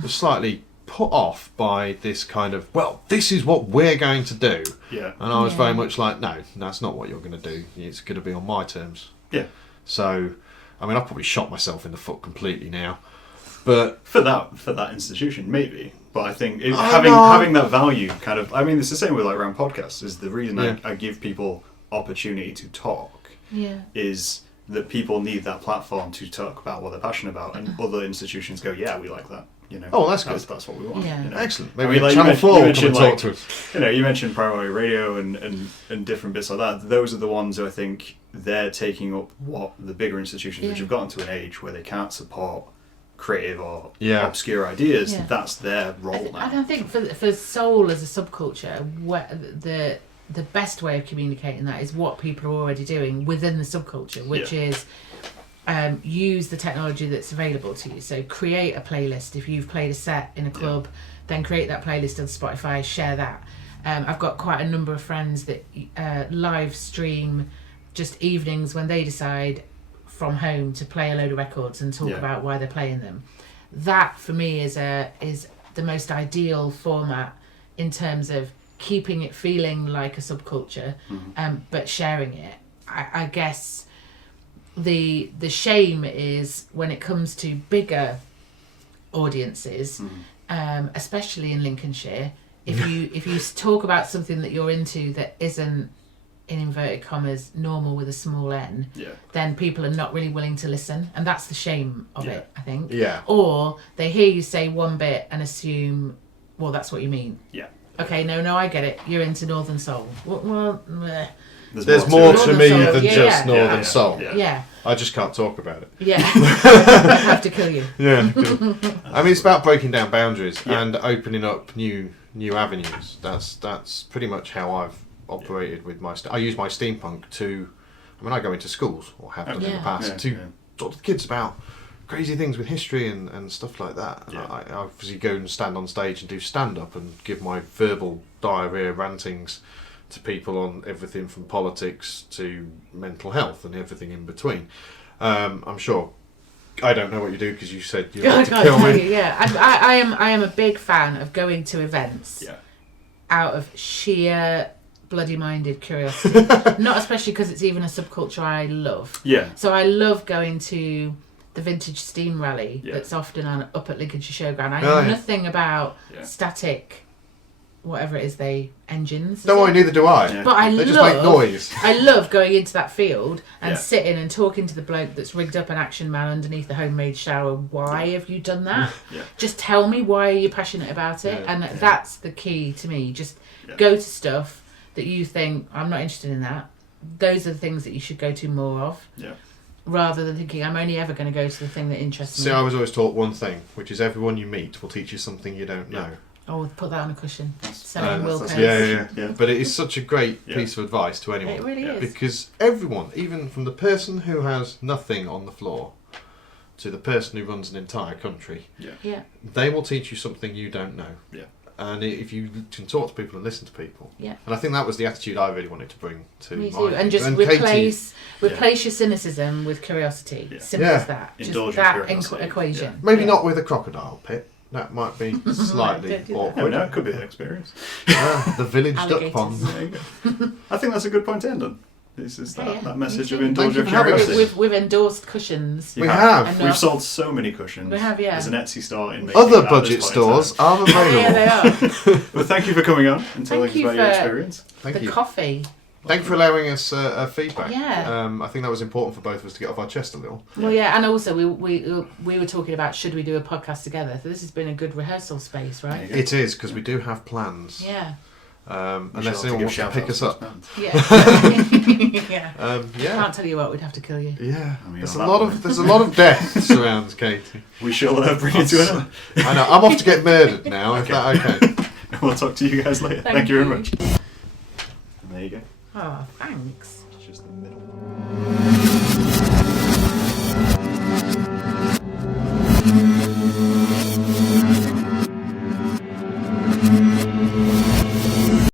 Was slightly put off by this kind of, well, this is what we're going to do. Yeah. And I was Yeah. very much like, no, that's not what you're going to do. It's going to be on my terms. Yeah. So, I mean, I've probably shot myself in the foot completely now. But For that institution, maybe. But I think I having know. having that value kind of, I mean, it's the same with like around podcasts. Is the reason Yeah. I give people opportunity to talk Yeah. is that people need that platform to talk about what they're passionate about, and other institutions go, yeah, we like that. You know, Oh, that's good. That's what we want. Yeah. You know? excellent. I Maybe mean, like, Channel 4 will come and mentioned, talk like, to us. You know, you mentioned priority radio and different bits like that. Those are the ones who I think they're taking up what the bigger institutions, which Yeah. have gotten to an age where they can't support creative or Yeah. obscure ideas. Yeah. That's their role And now. I think for soul as a subculture, the best way of communicating that is what people are already doing within the subculture, which is use the technology that's available to you. So create a playlist. If you've played a set in a club, then create that playlist on Spotify, share that. I've got quite a number of friends that live stream just evenings when they decide from home to play a load of records and talk about why they're playing them. That for me is the most ideal format in terms of keeping it feeling like a subculture, but sharing it. I guess the shame is when it comes to bigger audiences, especially in Lincolnshire. If you talk about something that you're into that isn't, in inverted commas, normal with a small n, then people are not really willing to listen, and that's the shame of it, I think. Yeah. Or they hear you say one bit and assume, well, that's what you mean. Yeah. Okay, no, I get it. You're into Northern Soul. Well, meh. There's more to Northern me Soul, than yeah, just yeah. Northern Yeah. Soul. Yeah, I just can't talk about it. yeah. I have to kill you. Yeah. I mean, it's about breaking down boundaries and opening up new avenues. That's pretty much how I've operated with my. I use my steampunk to. I mean, I go into schools or have done in the Yeah. past to talk to the kids about crazy things with history and stuff like that. Yeah. I obviously go and stand on stage and do stand up and give my verbal diarrhea rantings to people on everything from politics to mental health and everything in between. I'm sure. I don't know what you do because you said you'd like to God, kill tell me. you, yeah. I am a big fan of going to events Yeah. out of sheer bloody-minded curiosity. Not especially because it's even a subculture I love. Yeah. So I love going to the Vintage Steam Rally Yeah. that's often up at Lincolnshire Showground. I Oh, know yeah. nothing about Yeah. static, whatever it is, engines. Don't worry, neither do I. Yeah. But I They just make noise. I love going into that field and Yeah. sitting and talking to the bloke that's rigged up an Action Man underneath the homemade shower. Why have you done that? Yeah. Just tell me why you're passionate about it. Yeah. And that's the key to me. Just Yeah. go to stuff that you think, I'm not interested in that. Those are the things that you should go to more of. Yeah. Rather than thinking, I'm only ever going to go to the thing that interests See, me. I was always taught one thing, which is everyone you meet will teach you something you don't know. Oh, put that on a cushion. Send Uh, in that's- Wilco's. Yeah. But it is such a great Yeah. piece of advice to anyone. It really is. Because everyone, even from the person who has nothing on the floor to the person who runs an entire country, Yeah. they will teach you something you don't know. Yeah. And if you can talk to people and listen to people. Yeah. And I think that was the attitude I really wanted to bring to Me my too. And things. just Katie, replace your cynicism with curiosity. Yeah. Simple Yeah. as that. Indulge Just in that curiosity. equation. maybe Yeah. not with a crocodile pit. That might be slightly Don't do that. Oh, awkward. no, it could be an experience. The village duck Alligators. pond. There you go. I think that's a good point to end on. This is Yeah, yeah. that message Me of too. indulge Thank you your for having us. curiosity. We've endorsed cushions. You We have. And We've sold so many cushions. We have, yeah. There's an Etsy store in making Other at budget this point in stores time. are available. Yeah, they are. Well, thank you for coming on and telling Thank us you about your for- experience. Thank The you. coffee. Thank you for allowing us feedback. Yeah. I think that was important for both of us to get off our chest a little. Well, yeah, and also we were talking about should we do a podcast together. So this has been a good rehearsal space, There right? you go. It is, because we do have plans. Yeah. Unless anyone wants to pick us up. Yeah. Yeah. Yeah. Can't tell you what, we'd have to kill you. Yeah. I mean, There's on a that lot point. of death surrounds Katy. We shall bring it to an end. I know. I'm off to get murdered now. Is that okay? We'll talk to you guys later. Thank you very much. And there you go. Oh, thanks. It's just the middle.